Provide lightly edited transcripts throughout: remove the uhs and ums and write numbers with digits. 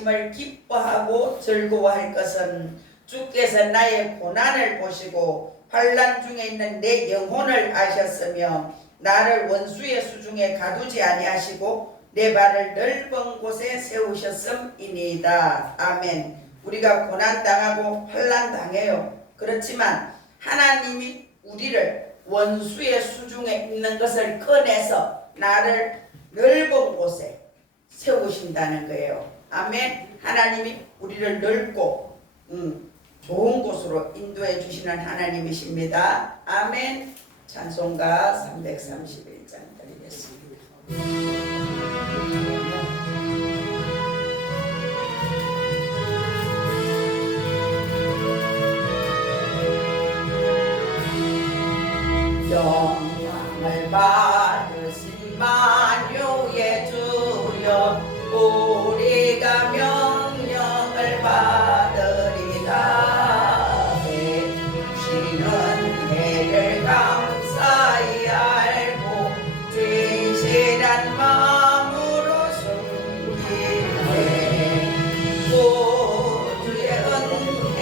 하심을 기뻐하고 즐거워할 것은 주께서 나의 고난을 보시고 환난 중에 있는 내 영혼을 아셨으며 나를 원수의 수중에 가두지 아니하시고 내 발을 넓은 곳에 세우셨음이니이다. 아멘. 우리가 고난당하고 환난당해요. 그렇지만 하나님이 우리를 원수의 수중에 있는 것을 꺼내서 나를 넓은 곳에 세우신다는 거예요. 아멘. 하나님이 우리를 넓고 좋은 곳으로 인도해 주시는 하나님이십니다. 아멘. 찬송가 331장 드리겠습니다. 영광을 받으신 만유의 주여 우리가 명령을 받으리다. 주시는 해를 감사히 알고 진실한 마음으로 숨기네. 구주의 은혜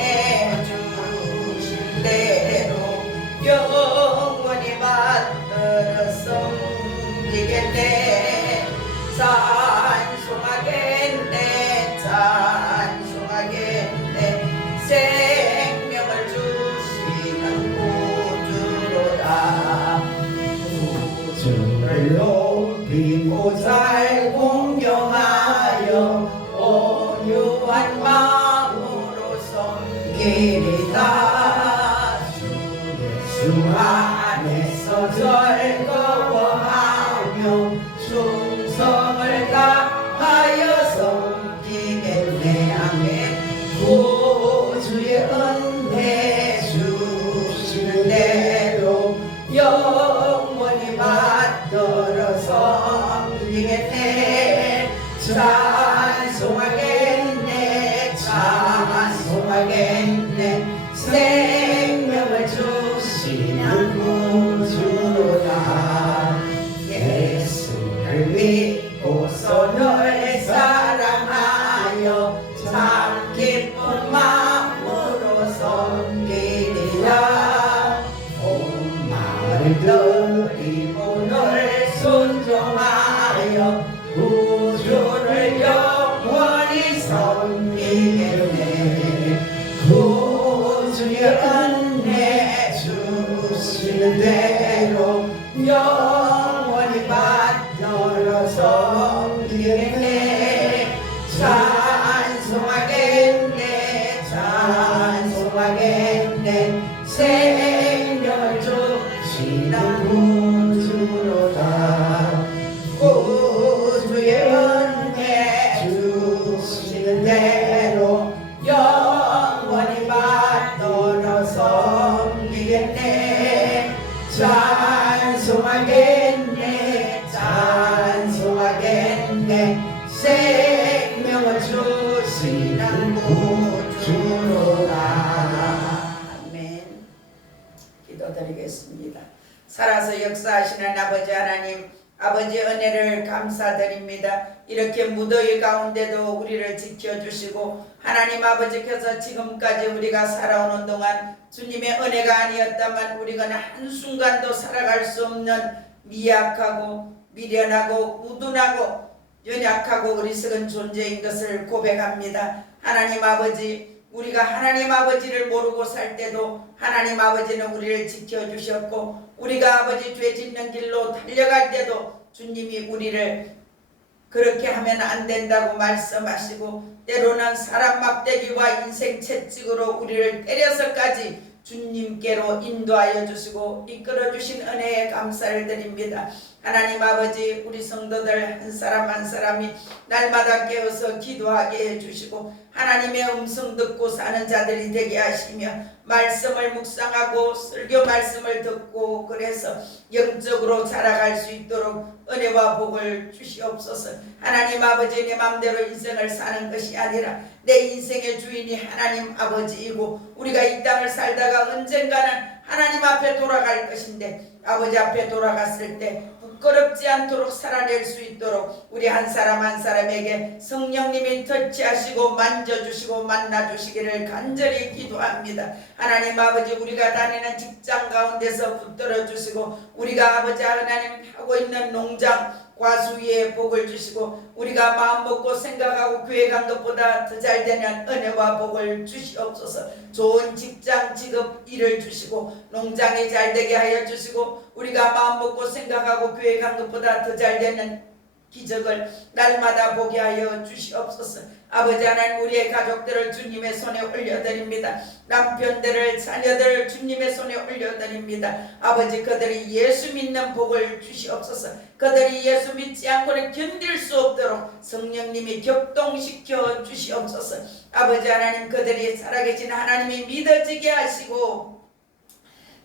주신 대로 영원히 받들어 섬기겠네. 찬송하겠네. 찬송하겠네. 생명을 주시는 구주로다. 구주를 높이고 잘 공경하여 온유한 마음으로 섬기리다. 주 안에서 즐거워하며 충성을 다하여 섬기겠네. 아멘. 구주의 은혜 주시는 대로 영원히 받들어 섬기겠네. 찬송하겠네. 찬송하겠네. 생명을 주시는 구주로다. 예수를 믿고서 널 사랑하여 참 기쁜 마음으로 섬기리라. 온 마음을 드리고 널 순종하여 구주를 영원히 섬기겠네. 구주의 은혜 주시는 대로 영원히 받들어 섬기겠네. 찬송하겠네. 찬송하겠네. 생명을 주시는 구주로다. 구주의 은혜 주시는 대로 영원히 받들어 섬기겠네. 찬송하겠네. 찬송하겠네. 생명을 주시는 구주로다. 아멘. 기도드리겠습니다. 살아서 역사하시는 아버지 하나님, 아버지 은혜를 감사드립니다. 이렇게 무더위 가운데도 우리를 지켜주시고 하나님 아버지께서 지금까지 우리가 살아오는 동안 주님의 은혜가 아니었다면 우리가 한순간도 살아갈 수 없는 미약하고 미련하고 우둔하고 연약하고 어리석은 존재인 것을 고백합니다. 하나님 아버지, 우리가 하나님 아버지를 모르고 살 때도 하나님 아버지는 우리를 지켜주셨고 우리가 아버지 죄 짓는 길로 달려갈 때도 주님이 우리를 그렇게 하면 안 된다고 말씀하시고 때로는 사람 막대기와 인생 채찍으로 우리를 때려서까지 주님께로 인도하여 주시고 이끌어 주신 은혜에 감사를 드립니다. 하나님 아버지, 우리 성도들 한 사람 한 사람이 날마다 깨어서 기도하게 해주시고 하나님의 음성 듣고 사는 자들이 되게 하시며 말씀을 묵상하고 설교 말씀을 듣고 그래서 영적으로 자라갈 수 있도록 은혜와 복을 주시옵소서. 하나님 아버지, 내 맘대로 인생을 사는 것이 아니라 내 인생의 주인이 하나님 아버지이고 우리가 이 땅을 살다가 언젠가는 하나님 앞에 돌아갈 것인데 아버지 앞에 돌아갔을 때 부끄럽지 않도록 살아낼 수 있도록 우리 한 사람 한 사람에게 성령님이 터치하시고 만져주시고 만나주시기를 간절히 기도합니다. 하나님 아버지, 우리가 다니는 직장 가운데서 붙들어 주시고 우리가 아버지 하나님 하고 있는 농장 과수위에 복을 주시고 우리가 마음 먹고 생각하고 계획한 것보다 더 잘 되는 은혜와 복을 주시옵소서. 좋은 직장 직업 일을 주시고 농장이 잘 되게 하여 주시고 우리가 마음 먹고 생각하고 계획한 것보다 더 잘 되는 기적을 날마다 보게 하여 주시옵소서. 아버지 하나님, 우리의 가족들을 주님의 손에 올려드립니다. 남편들을, 자녀들을 주님의 손에 올려드립니다. 아버지, 그들이 예수 믿는 복을 주시옵소서. 그들이 예수 믿지 않고는 견딜 수 없도록 성령님이 격동시켜 주시옵소서. 아버지 하나님, 그들이 살아계신 하나님이 믿어지게 하시고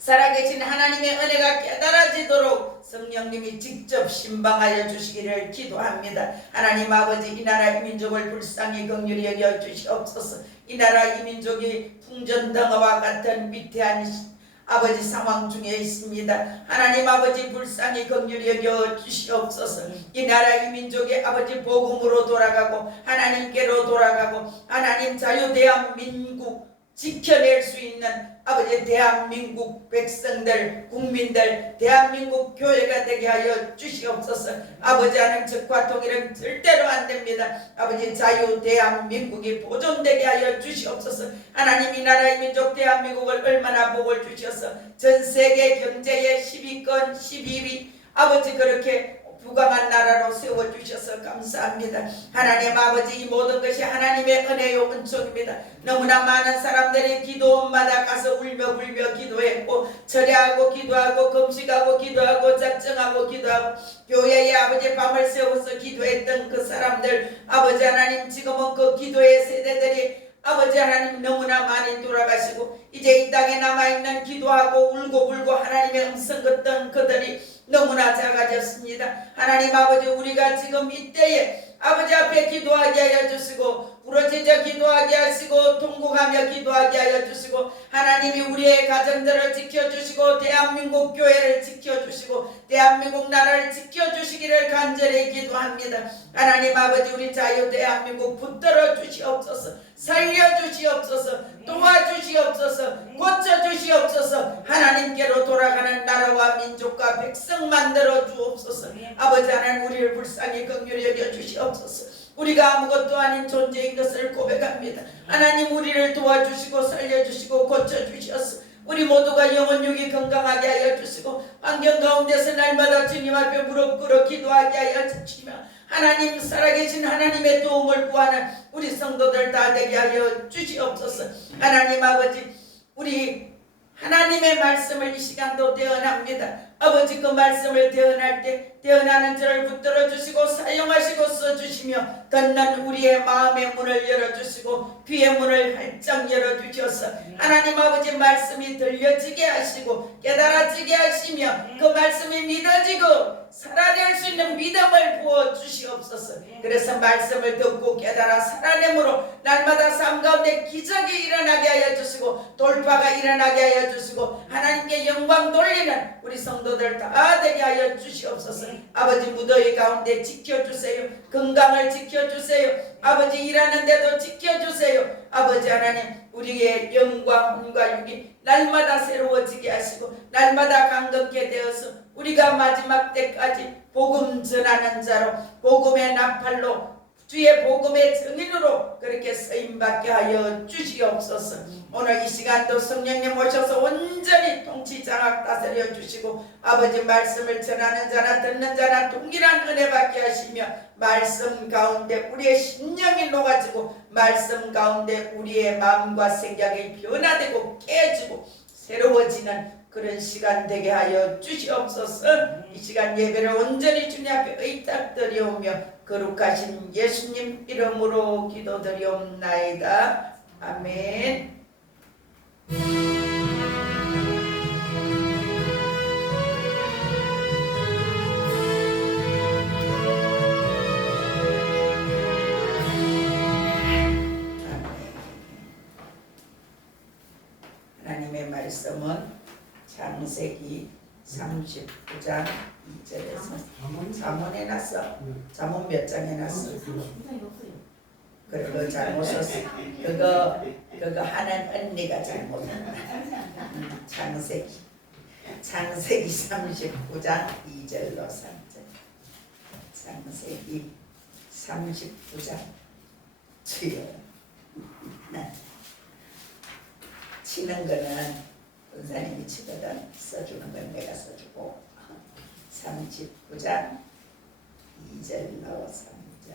살아계신 하나님의 은혜가 깨달아지도록 성령님이 직접 신방하여 주시기를 기도합니다. 하나님 아버지, 이 나라 이 민족을 불쌍히 긍휼히 여겨 주시옵소서. 이 나라 이 민족이 풍전등화와 같은 위태한 아버지 상황 중에 있습니다. 하나님 아버지, 불쌍히 긍휼히 여겨 주시옵소서. 이 나라 이 민족이 아버지 복음으로 돌아가고 하나님께로 돌아가고 하나님 자유 대한민국 지켜낼 수 있는 아버지 대한민국 백성들, 국민들, 대한민국 교회가 되게 하여 주시옵소서. 아버지 하나님, 적과 통일은 절대로 안 됩니다. 아버지, 자유 대한민국이 보존되게 하여 주시옵소서. 하나님, 이 나라 이 민족 대한민국을 얼마나 복을 주셔서 전 세계 경제의 10위권 12위 아버지 그렇게 부강한 나라로 세워주셔서 감사합니다. 하나님 아버지, 이 모든 것이 하나님의 은혜요 은총입니다. 너무나 많은 사람들이 기도원마다 가서 울며 불며 기도했고 철야하고 기도하고 금식하고 기도하고 작정하고 기도하고 교회에 아버지 밤을 새워서 기도했던 그 사람들, 아버지 하나님, 지금은 그 기도의 세대들이 아버지 하나님 너무나 많이 돌아가시고 이제 이 땅에 남아있는 기도하고 울고 불고 하나님의 음성 듣던 그들이 너무나 작아졌습니다. 하나님 아버지, 우리가 지금 이때에 아버지 앞에 기도하게 하여 주시고 부러지져 기도하게 하시고 통곡하며 기도하게 하여 주시고 하나님이 우리의 가정들을 지켜주시고 대한민국 교회를 지켜주시고 대한민국 나라를 지켜주시기를 간절히 기도합니다. 하나님 아버지, 우리 자유 대한민국 붙들어 주시옵소서. 살려주시옵소서. 도와주시옵소서. 고쳐주시옵소서. 하나님께로 돌아가는 나라와 민족과 백성 만들어 주옵소서. 아버지 하나님, 우리를 불쌍히 긍휼히 여겨 주시옵소서. 우리가 아무것도 아닌 존재인 것을 고백합니다. 하나님, 우리를 도와주시고 살려주시고 고쳐주셔서 우리 모두가 영혼육이 건강하게 하여 주시고 환경 가운데서 날마다 주님 앞에 무릎 꿇어 기도하게 하여 주시며 하나님, 살아계신 하나님의 도움을 구하는 우리 성도들 다 되게 하여 주시옵소서. 하나님 아버지, 우리 하나님의 말씀을 이 시간도 대언합니다. 아버지, 그 말씀을 대언할 때 대언하는 저를 붙들어 주시고 사용하시고 써주시며 듣는 우리의 마음의 문을 열어주시고 귀의 문을 활짝 열어주셔서 하나님 아버지, 말씀이 들려지게 하시고 깨달아지게 하시며 그 말씀이 믿어지고 살아낼 수 있는 믿음을 부어주시옵소서. 그래서 말씀을 듣고 깨달아 살아내므로 날마다 삶 가운데 기적이 일어나게 하여 주시고 돌파가 일어나게 하여 주시고 하나님께 영광 돌리는 우리 성도들 다 되게 하여 주시옵소서. 아버지, 무더위 가운데 지켜주세요. 건강을 지켜주세요. 아버지, 일하는데도 지켜주세요. 아버지 하나님, 우리의 영과 혼과 육이 날마다 새로워지게 하시고 날마다 강건케 되어서 우리가 마지막 때까지 복음 전하는 자로 복음의 나팔로 주의 복음의 증인으로 그렇게 쓰임받게 하여 주시옵소서. 오늘 이 시간도 성령님 오셔서 온전히 통치장악 다스려 주시고 아버지, 말씀을 전하는 자나 듣는 자나 동일한 은혜 받게 하시며 말씀 가운데 우리의 심령이 녹아지고 말씀 가운데 우리의 마음과 생각이 변화되고 깨지고 새로워지는 그런 시간 되게 하여 주시옵소서. 이 시간 예배를 온전히 주님 앞에 의탁드리오며 거룩하신 예수님 이름으로 기도드리옵나이다. 아멘. 하나님의 말씀은 창세기 39장 2절에서 잠언 해놨어. 잠언 몇 장 해놨어? 그래, 그거 잘못 썼어. 그거 하는 언니가 잘못 했다. 창세기 39장 2절로 3절. 창세기 39장. 주여. 치는 거는 권사님이 치거든. 써주는 건 내가 써주고. 39장 2절로 3절.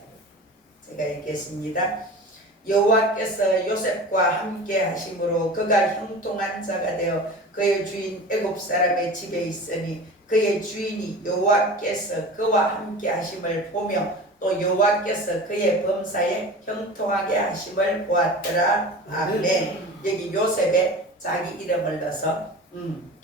제가 읽겠습니다. 여호와께서 요셉과 함께 하심으로 그가 형통한 자가 되어 그의 주인 애굽 사람의 집에 있으니 그의 주인이 여호와께서 그와 함께 하심을 보며 또 여호와께서 그의 범사에 형통하게 하심을 보았더라. 아멘. 여기 요셉의 자기 이름을 넣어서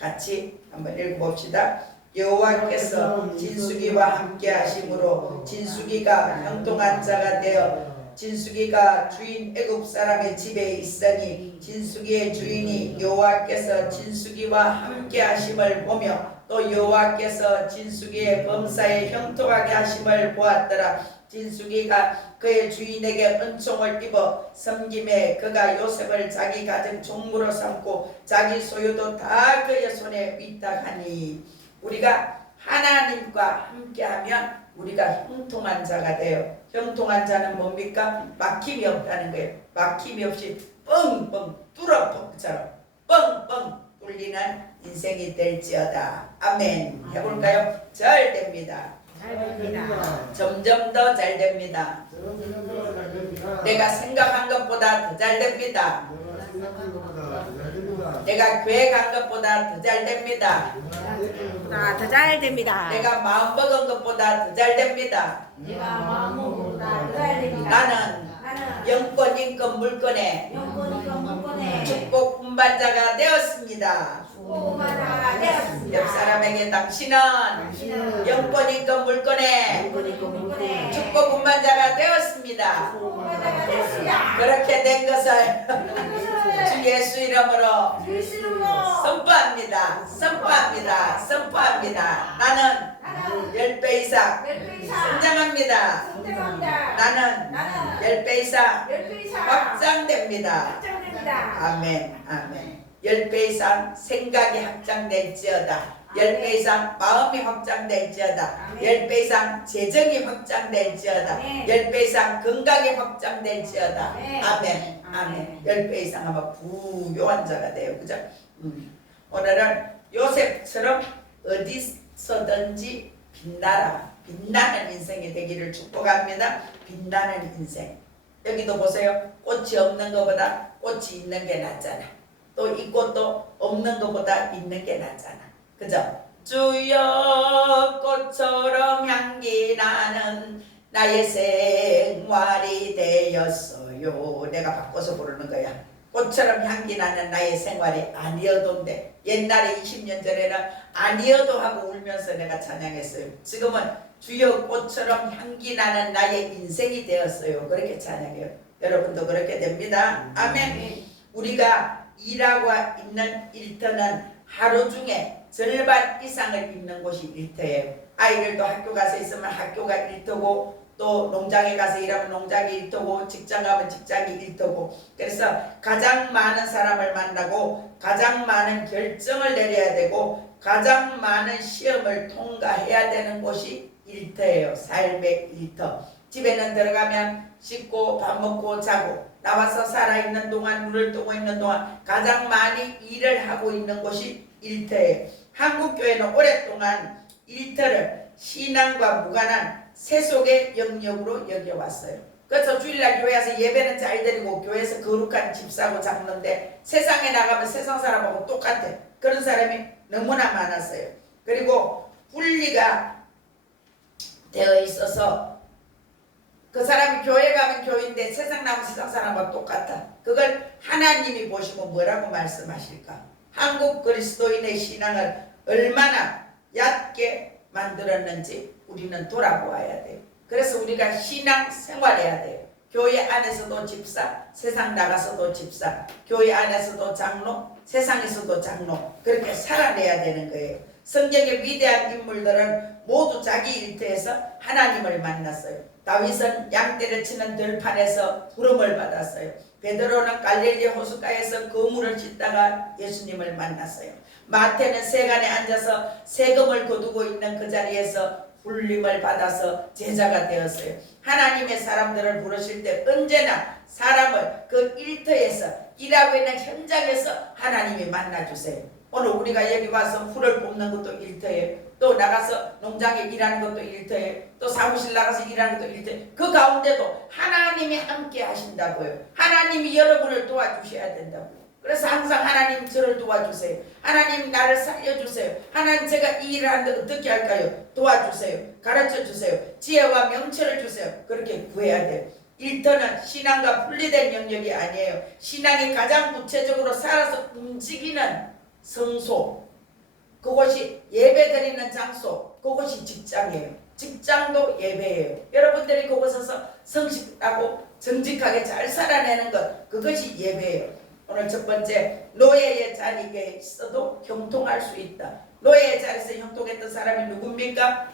같이 한번 읽어봅시다. 여호와께서 진수기와 함께 하심으로 진수기가 형통한 자가 되어 진수기가 주인 애굽 사람의 집에 있으니 진수기의 주인이 여호와께서 진수기와 함께 하심을 보며 또 여호와께서 진수기의 범사에 형통하게 하심을 보았더라. 진수기가 그의 주인에게 은총을 입어 섬김에 그가 요셉을 자기 가정 종무로 삼고 자기 소유도 다 그의 손에 위탁하니. 우리가 하나님과 함께하면 우리가 형통한 자가 돼요. 형통한 자는 뭡니까? 막힘이 없다는 거예요. 막힘이 없이 뻥뻥 뚫어 뻥처럼 뻥뻥 뚫리는 인생이 될지어다. 아멘. 해볼까요? 잘 됩니다. 점점 더 잘 됩니다. 내가 생각한 것보다 더 잘 됩니다. 내가 계획한 것보다 더 잘 됩니다. 더 잘 됩니다. 내가 마음 먹은 것보다 더 잘 됩니다. 나는 영권, 인권, 물권에 축복 분반자가 되었습니다. 옆 사람에게 당신은 영권, 인권, 물권에 축복 분반자가 되었습니다. 그렇게 된 것을 주 예수 이름으로 선포합니다. 나는 10배 이상 성장합니다. 나는 10배 이상 확장됩니다. 아멘. 10배 이상 생각이 확장될지어다. 10배 이상 마음이 확장될지어다. 10배 이상 재정이 확장될지어다. 10배 이상 건강이 확장될지어다. 아멘. 10배 이상 아마 부요한 자가 돼요. 그죠? 오늘은 요셉처럼 어디서든지 빛나는 인생이 되기를 축복합니다. 빛나는 인생. 여기도 보세요. 꽃이 없는 것보다 꽃이 있는 게 낫잖아. 또 이 꽃도 없는 것보다 있는 게 낫잖아. 그죠? 주여 꽃처럼 향기 나는 나의 생활이 되었어요. 내가 바꿔서 부르는 거야. 꽃처럼 향기 나는 나의 생활이 아니어도인데 옛날에 20년 전에는 아니어도 하고 울면서 내가 찬양했어요. 지금은 주여 꽃처럼 향기 나는 나의 인생이 되었어요. 그렇게 찬양해요. 여러분도 그렇게 됩니다. 아멘. 우리가 일하고 있는 일터는 하루 중에 절반 이상을 있는 곳이 일터예요. 아이들도 학교 가서 있으면 학교가 일터고 또 농장에 가서 일하면 농장이 일터고 직장 가면 직장이 일터고 그래서 가장 많은 사람을 만나고 가장 많은 결정을 내려야 되고 가장 많은 시험을 통과해야 되는 곳이 일터예요. 삶의 일터. 집에는 들어가면 씻고 밥 먹고 자고 나와서 살아있는 동안 눈을 뜨고 있는 동안 가장 많이 일을 하고 있는 곳이 일터예요. 한국교회는 오랫동안 일터를 신앙과 무관한 세속의 영역으로 여겨왔어요. 그래서 주일날 교회 와서 예배는 잘 드리고 교회에서 거룩한 집사고 잡는데 세상에 나가면 세상 사람하고 똑같아. 그런 사람이 너무나 많았어요. 그리고 분리가 되어 있어서 그 사람이 교회 가면 교회인데 세상 나면 세상 사람과 똑같아. 그걸 하나님이 보시면 뭐라고 말씀하실까? 한국 그리스도인의 신앙을 얼마나 얕게 만들었는지 우리는 돌아보아야 돼요. 그래서 우리가 신앙 생활해야 돼요. 교회 안에서도 집사, 세상 나가서도 집사, 교회 안에서도 장로, 세상에서도 장로, 그렇게 살아내야 되는 거예요. 성경의 위대한 인물들은 모두 자기 일터에서 하나님을 만났어요. 다윗은 양떼를 치는 들판에서 부름을 받았어요. 베드로는 갈릴리 호숫가에서 거물을 짓다가 예수님을 만났어요. 마태는 세간에 앉아서 세금을 거두고 있는 그 자리에서 불림을 받아서 제자가 되었어요. 하나님의 사람들을 부르실 때 언제나 사람을 그 일터에서 일하고 있는 현장에서 하나님이 만나주세요. 오늘 우리가 여기 와서 풀을 뽑는 것도 일터예요. 또 나가서 농장에 일하는 것도 일터예요. 또 사무실 나가서 일하는 것도 일터예요. 그 가운데도 하나님이 함께 하신다고요. 하나님이 여러분을 도와주셔야 된다고요. 그래서 항상 하나님 저를 도와주세요. 하나님 나를 살려주세요. 하나님 제가 이 일을 하는데 어떻게 할까요? 도와주세요. 가르쳐주세요. 지혜와 명철을 주세요. 그렇게 구해야 돼요. 일터는 신앙과 분리된 영역이 아니에요. 신앙이 가장 구체적으로 살아서 움직이는 성소, 그곳이 예배드리는 장소, 그곳이 직장이에요. 직장도 예배예요. 여러분들이 그곳에서 성실하고 정직하게 잘 살아내는 것, 그것이 예배예요. 오늘 첫 번째, 노예의 자리에 있어도 형통할 수 있다. 노예의 자리에서 형통했던 사람이 누굽니까?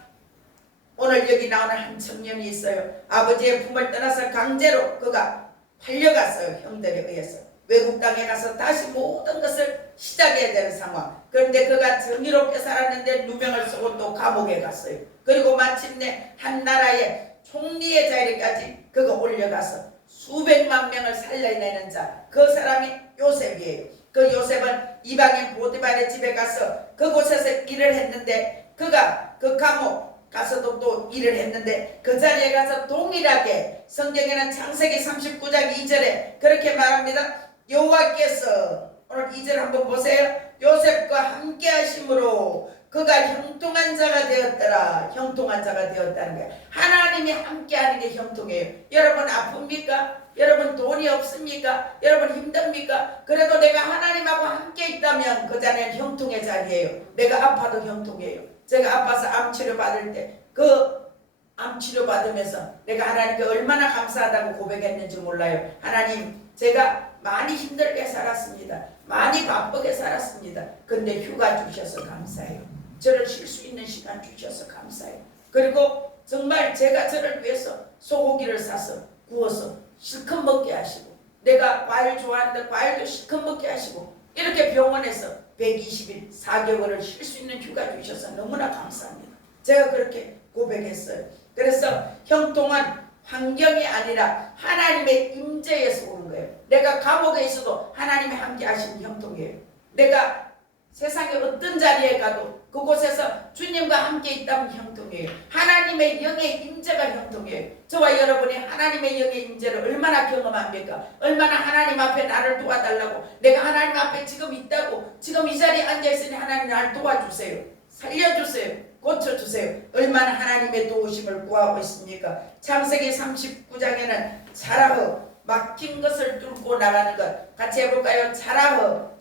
오늘 여기 나오는 한 청년이 있어요. 아버지의 품을 떠나서 강제로 그가 팔려갔어요. 형들에 의해서. 외국 땅에 가서 다시 모든 것을 시작해야 되는 상황. 그런데 그가 정의롭게 살았는데 누명을 쓰고 또 감옥에 갔어요. 그리고 마침내 한 나라의 총리의 자리까지 그가 올려가서 수백만 명을 살려내는 자, 그 사람이 요셉이에요. 그 요셉은 이방인 보디발의 집에 가서 그곳에서 일을 했는데 그가 그 감옥 가서도 또 일을 했는데 그 자리에 가서 동일하게 성경에는 창세기 39장 2절에 그렇게 말합니다. 여호와께서 오늘 2절 한번 보세요. 요셉과 함께 하심으로 그가 형통한 자가 되었더라. 형통한 자가 되었다는 거예요. 하나님이 함께 하는 게 형통해요. 여러분 아픕니까? 여러분 돈이 없습니까? 여러분 힘듭니까? 그래도 내가 하나님하고 함께 있다면 그 자리는 형통의 자리예요. 내가 아파도 형통해요. 제가 아파서 암 치료 받을 때 그 암 치료 받으면서 내가 하나님께 얼마나 감사하다고 고백했는지 몰라요. 하나님, 제가 많이 힘들게 살았습니다. 많이 바쁘게 살았습니다. 근데 휴가 주셔서 감사해요. 저를 쉴 수 있는 시간 주셔서 감사해요. 그리고 정말 제가 저를 위해서 소고기를 사서 구워서 실컷 먹게 하시고, 내가 과일 좋아하는데 과일도 실컷 먹게 하시고, 이렇게 병원에서 120일 4개월을 쉴 수 있는 휴가 주셔서 너무나 감사합니다. 제가 그렇게 고백했어요. 그래서 형통은 환경이 아니라 하나님의 임재에서 오는 거예요. 내가 감옥에 있어도 하나님이 함께 하시는 형통이에요. 내가 세상의 어떤 자리에 가도 그곳에서 주님과 함께 있다면 형통이에요. 하나님의 영의 임재가 형통이에요. 저와 여러분이 하나님의 영의 임재를 얼마나 경험합니까? 얼마나 하나님 앞에 나를 도와달라고, 내가 하나님 앞에 지금 있다고, 지금 이 자리에 앉아있으니 하나님 나를 도와주세요. 살려주세요. 고쳐주세요. 얼마나 하나님의 도우심을 구하고 있습니까? 창세기 39장에는 자라허, 막힌 것을 뚫고 나가는 것 같이 해볼까요? 자라허.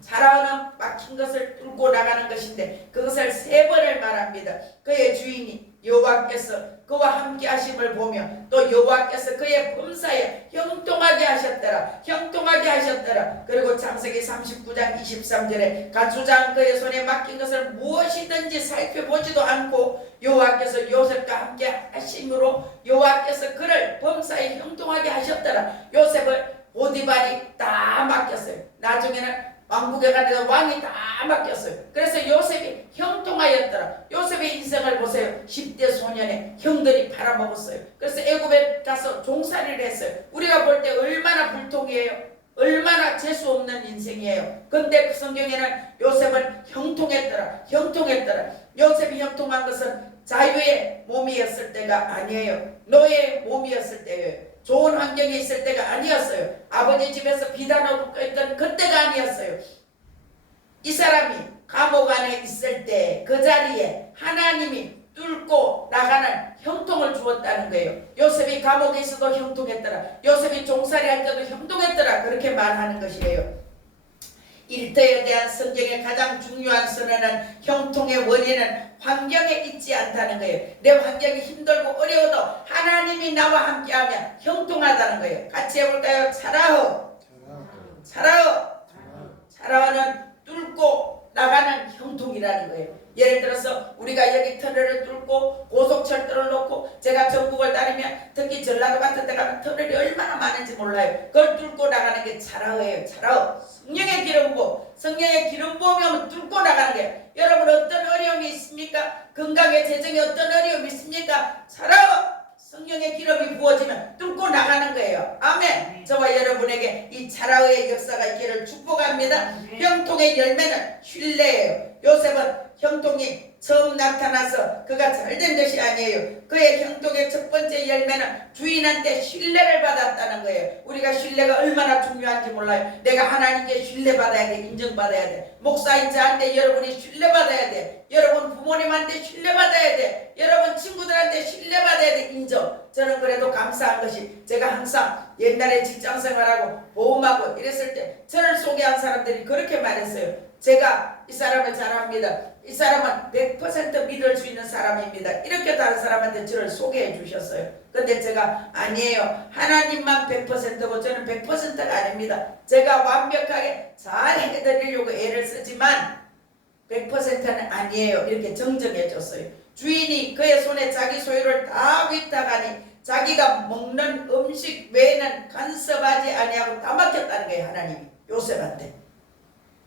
자라허는 막힌 것을 뚫고 나가는 것인데 그것을 3번을 말합니다. 그의 주인이 여호와께서 그와 함께 하심을 보며 또 여호와께서 그의 범사에 형통하게 하셨더라. 형통하게 하셨더라. 그리고 창세기 39장 23절에 가축장 그의 손에 맡긴 것을 무엇이든지 살펴보지도 않고 여호와께서 요셉과 함께 하심으로 여호와께서 그를 범사에 형통하게 하셨더라. 요셉을 보디발이 다 맡겼어요. 나중에는 왕국에 가는 왕이 다 맡겼어요. 그래서 요셉이 형통하였더라. 요셉의 인생을 보세요. 10대 소년에 형들이 팔아먹었어요. 그래서 애굽에 가서 종살이를 했어요. 우리가 볼 때 얼마나 불통이에요. 얼마나 재수없는 인생이에요. 근데 그 성경에는 요셉은 형통했더라. 형통했더라. 요셉이 형통한 것은 자유의 몸이었을 때가 아니에요. 노예의 몸이었을 때예요. 좋은 환경에 있을 때가 아니었어요. 아버지 집에서 비단을 묶고 있던 그때가 아니었어요. 이 사람이 감옥 안에 있을 때 그 자리에 하나님이 뚫고 나가는 형통을 주었다는 거예요. 요셉이 감옥에 있어도 형통했더라. 요셉이 종살이 할 때도 형통했더라. 그렇게 말하는 것이에요. 일터에 대한 성경의 가장 중요한 선언은 형통의 원인은 환경에 있지 않다는 거예요. 내 환경이 힘들고 어려워도 하나님이 나와 함께하면 형통하다는 거예요. 같이 해볼까요? 자라허. 자라허. 자라허는 뚫고 나가는 형통이라는 거예요. 예를 들어서 우리가 여기 터널을 뚫고 고속철도를 놓고 제가 전국을 다니면 특히 전라도 같은 데 가면 터널이 얼마나 많은지 몰라요. 그걸 뚫고 나가는 게 차라워예요. 차라워. 성령의 기름 부음. 성령의 기름 부음이 오면 뚫고 나가는 거예요. 여러분 어떤 어려움이 있습니까? 건강에 재정에 어떤 어려움이 있습니까? 차라워. 성령의 기름이 부어지면 뚫고 나가는 거예요. 아멘. 저와 여러분에게 이 차라우의 역사가 있기를 축복합니다. 형통의 열매는 신뢰예요. 요셉은 형통이 처음 나타나서 그가 잘된 것이 아니에요. 그의 형통의 첫 번째 열매는 주인한테 신뢰를 받았다는 거예요. 우리가 신뢰가 얼마나 중요한지 몰라요. 내가 하나님께 신뢰받아야 돼. 인정받아야 돼. 목사인 저한테 여러분이 신뢰받아야 돼. 여러분 부모님한테 신뢰받아야 돼. 여러분 친구들한테 신뢰받아야 돼. 인정. 저는 그래도 감사한 것이 제가 항상 옛날에 직장생활하고 보험하고 이랬을 때 저를 소개한 사람들이 그렇게 말했어요. 제가 이 사람을 잘 압니다. 이 사람은 100% 믿을 수 있는 사람입니다. 이렇게 다른 사람한테 저를 소개해 주셨어요. 근데 제가 아니에요. 하나님만 100%고 저는 100%가 아닙니다. 제가 완벽하게 잘 해드리려고 애를 쓰지만 100%는 아니에요. 이렇게 정정해 줬어요. 주인이 그의 손에 자기 소유를 다 위탁하니 자기가 먹는 음식 외에는 간섭하지 아니하고 다 맡겼다는 거예요. 하나님이 요셉한테.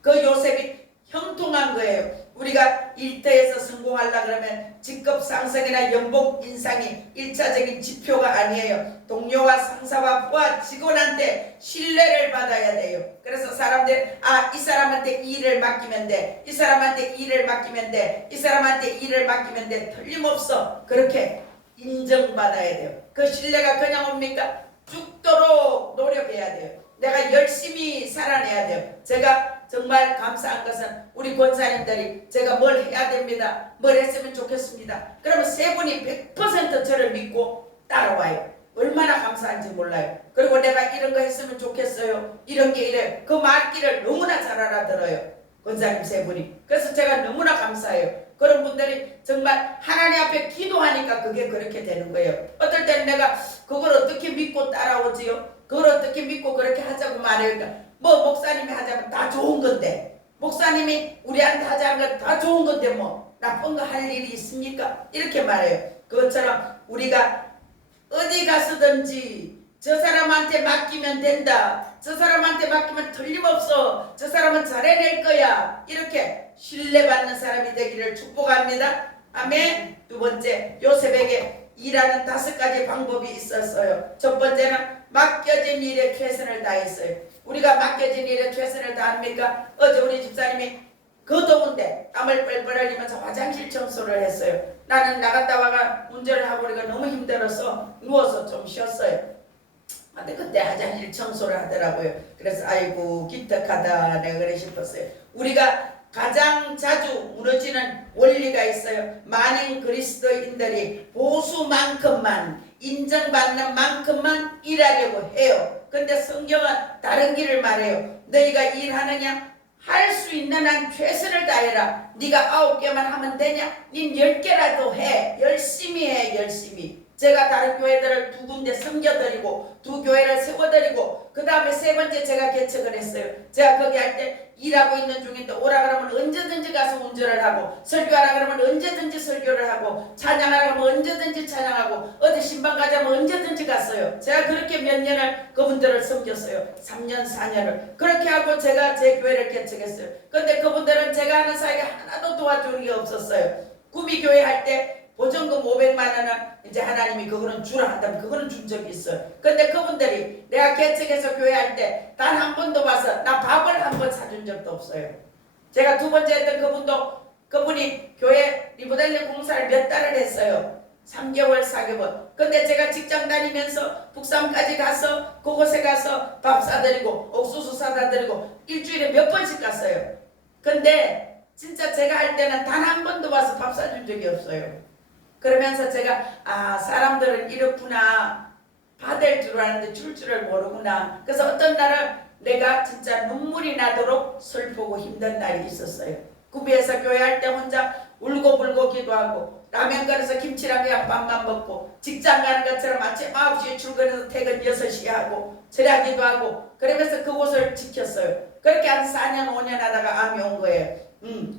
그 요셉이 형통한 거예요. 우리가 일터에서 성공하려고 그러면 직급 상승이나 연봉 인상이 1차적인 지표가 아니에요. 동료와 상사와 부하 직원한테 신뢰를 받아야 돼요. 그래서 사람들 이 사람한테 이 일을 맡기면 돼. 이 사람한테 이 일을 맡기면 돼. 이 사람한테 이 일을 맡기면 돼. 틀림없어. 그렇게 인정받아야 돼요. 그 신뢰가 그냥 옵니까? 죽도록 노력해야 돼요. 내가 열심히 살아내야 돼요. 제가 정말 감사한 것은 우리 권사님들이 제가 뭘 해야 됩니다. 뭘 했으면 좋겠습니다. 그러면 세 분이 100% 저를 믿고 따라와요. 얼마나 감사한지 몰라요. 그리고 내가 이런 거 했으면 좋겠어요. 이런 게 이래요. 그 말귀를 너무나 잘 알아들어요. 권사님 세 분이. 그래서 제가 너무나 감사해요. 그런 분들이 정말 하나님 앞에 기도하니까 그게 그렇게 되는 거예요. 어떨 때는 내가 그걸 어떻게 믿고 따라오지요? 그걸 어떻게 믿고 그렇게 하자고 말해요. 뭐 목사님이 하자면 다 좋은 건데, 목사님이 우리한테 하자는 건 다 좋은 건데 뭐 나쁜 거 할 일이 있습니까? 이렇게 말해요. 그것처럼 우리가 어디 가서든지 저 사람한테 맡기면 된다. 저 사람한테 맡기면 틀림없어. 저 사람은 잘해낼 거야. 이렇게 신뢰받는 사람이 되기를 축복합니다. 아멘. 두 번째, 요셉에게 일하는 5가지 방법이 있었어요. 첫 번째는 맡겨진 일에 최선을 다했어요. 우리가 맡겨진 일에 최선을 다합니까? 어제 우리 집사님이 그 더운데 땀을 뻘뻘 흘리면서 화장실 청소를 했어요. 나는 나갔다 와가 운전을 하고 우리가 너무 힘들어서 누워서 좀 쉬었어요. 근데 그때 화장실 청소를 하더라고요. 그래서 아이고 기특하다 내가 그래 싶었어요. 우리가 가장 자주 무너지는 원리가 있어요. 많은 그리스도인들이 보수만큼만 인정받는 만큼만 일하려고 해요. 근데 성경은 다른 길을 말해요. 너희가 일하느냐? 할 수 있는 한 최선을 다해라. 네가 9개만 하면 되냐? 닌 10개라도 해. 열심히 해. 열심히. 제가 다른 교회들을 2군데 섬겨드리고 2교회를 세워드리고 그 다음에 3번째 제가 개척을 했어요. 제가 거기 할 때 일하고 있는 중인데 오라 그러면 언제든지 가서 운전을 하고 설교하라 그러면 언제든지 설교를 하고 찬양하라 그러면 언제든지 찬양하고 어디 신방 가자면 언제든지 갔어요. 제가 그렇게 몇 년을 그분들을 섬겼어요. 3년 4년을 그렇게 하고 제가 제 교회를 개척했어요. 근데 그분들은 제가 하는 사역에 하나도 도와주는 게 없었어요. 구미교회 할 때 보증금 500만 원은 이제 하나님이 그거는 주라 한다면 그거는 준 적이 있어요. 근데 그분들이 내가 개척해서 교회할 때 단 한 번도 와서 나 밥을 한 번 사준 적도 없어요. 제가 두 번째 했던 그분이 교회 리모델링 공사를 몇 달을 했어요. 3개월 4개월. 근데 제가 직장 다니면서 북산까지 가서 그곳에 가서 밥 사드리고 옥수수 사다 드리고 일주일에 몇 번씩 갔어요. 근데 진짜 제가 할 때는 단 한 번도 와서 밥 사준 적이 없어요. 그러면서 제가 사람들은 이렇구나. 받을 줄 아는데 줄 줄을 모르구나. 그래서 어떤 날은 내가 진짜 눈물이 나도록 슬프고 힘든 날이 있었어요. 구비에서 교회할 때 혼자 울고불고 기도하고 라면 끓여서 김치랑 그냥 밥만 먹고 직장 가는 것처럼 아침 9시에 출근해서 퇴근 6시에 하고 절야 기도하고 그러면서 그곳을 지켰어요. 그렇게 한 4년 5년 하다가 암이 온 거예요.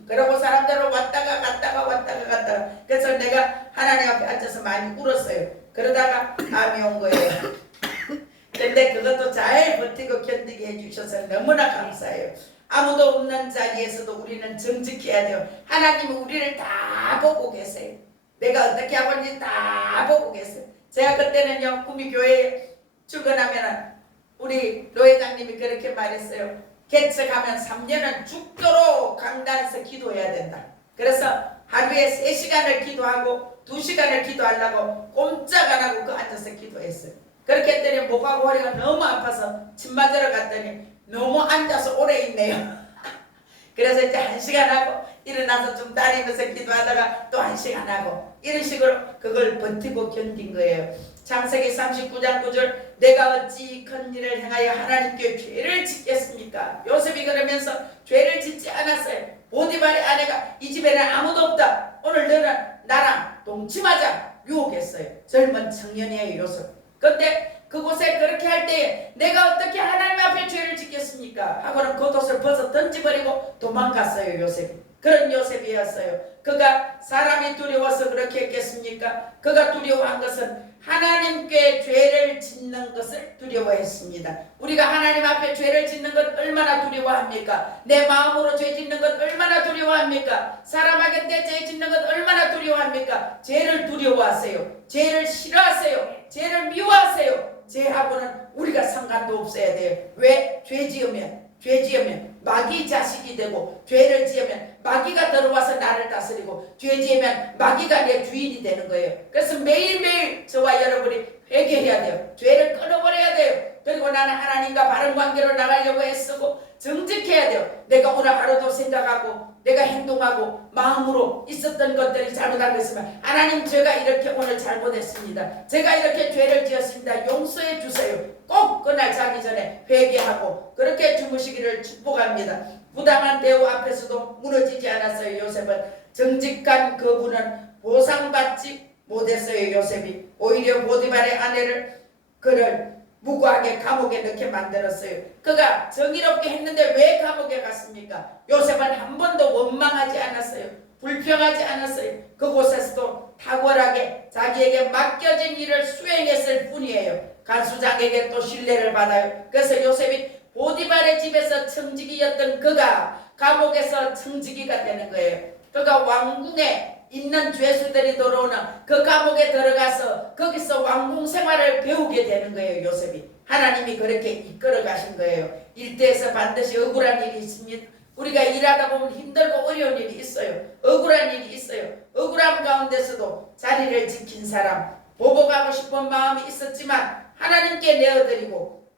그러고 사람들은 왔다가 갔다가 그래서 내가 하나님 앞에 앉아서 많이 울었어요. 그러다가 암이 온 거예요. 근데 그것도 잘 버티고 견디게 해주셔서 너무나 감사해요. 아무도 없는 자리에서도 우리는 정직해야 돼요. 하나님은 우리를 다 보고 계세요. 내가 어떻게 하고 있는지 다 보고 계세요. 제가 그때는요, 구미교회에 출근하면 우리 노회장님이 그렇게 말했어요. 개척하면 3년은 죽도록 강단에서 기도해야 된다. 그래서 하루에 3시간을 기도하고 2시간을 기도하려고 꼼짝 안 하고 그 앉아서 기도했어요. 그렇게 했더니 목하고 허리가 너무 아파서 침 맞으러 갔더니 너무 앉아서 오래 있네요. 그래서 이제 1시간 하고 일어나서 좀 다니면서 기도하다가 또 1시간 하고 이런 식으로 그걸 버티고 견딘 거예요. 창세기 39장 9절 내가 어찌 큰 일을 행하여 하나님께 죄를 짓겠습니까? 요셉이 그러면서 죄를 짓지 않았어요. 보디발의 아내가 이 집에는 아무도 없다. 오늘 너는 나랑 동침하자 유혹했어요. 젊은 청년이에요, 요셉. 근데 그곳에 그렇게 할 때에 내가 어떻게 하나님 앞에 죄를 짓겠습니까? 하고는 겉옷을 벗어 던져버리고 도망갔어요, 요셉이. 그런 요셉이었어요. 그가 사람이 두려워서 그렇게 했겠습니까? 그가 두려워한 것은 하나님께 죄를 짓는 것을 두려워했습니다. 우리가 하나님 앞에 죄를 짓는 것 얼마나 두려워합니까? 내 마음으로 죄 짓는 것 얼마나 두려워합니까? 사람에게 죄 짓는 것 얼마나 두려워합니까? 죄를 두려워하세요. 죄를 싫어하세요. 죄를 미워하세요. 죄하고는 우리가 상관도 없어야 돼요. 왜? 죄 지으면 마귀 자식이 되고, 죄를 지으면 마귀가 들어와서 나를 다스리고, 죄 지으면 마귀가 내 주인이 되는 거예요. 그래서 매일매일 저와 여러분이 회개해야 돼요. 죄를 끊어버려야 돼요. 그리고 나는 하나님과 바른 관계로 나가려고 애쓰고 정직해야 돼요. 내가 오늘 하루도 생각하고 내가 행동하고 마음으로 있었던 것들이 잘못한 거 있으면 하나님, 제가 이렇게 오늘 잘못했습니다. 제가 이렇게 죄를 지었습니다. 용서해 주세요. 꼭 그날 자기 전에 회개하고 그렇게 주무시기를 축복합니다. 부당한 대우 앞에서도 무너지지 않았어요. 요셉은 정직한 그분은 보상받지 못했어요. 요셉이 오히려 보디발의 아내를 그를 무고하게 감옥에 넣게 만들었어요. 그가 정의롭게 했는데 왜 감옥에 갔습니까? 요셉은 한 번도 원망하지 않았어요. 불평하지 않았어요. 그곳에서도 탁월하게 자기에게 맡겨진 일을 수행했을 뿐이에요. 간수장에게 또 신뢰를 받아요. 그래서 요셉이 보디발의 집에서 청지기였던 그가 감옥에서 청지기가 되는 거예요. 그가 왕궁에 있는 죄수들이 들어오는 그 감옥에 들어가서 거기서 왕궁 생활을 배우게 되는 거예요. 요셉이. 하나님이 그렇게 이끌어 가신 거예요. 일대에서 반드시 억울한 일이 있습니다. 우리가 일하다 보면 힘들고 어려운 일이 있어요. 억울한 일이 있어요. 억울함 가운데서도 자리를 지킨 사람, 보고 가고 싶은 마음이 있었지만 하나님께 내어드리고,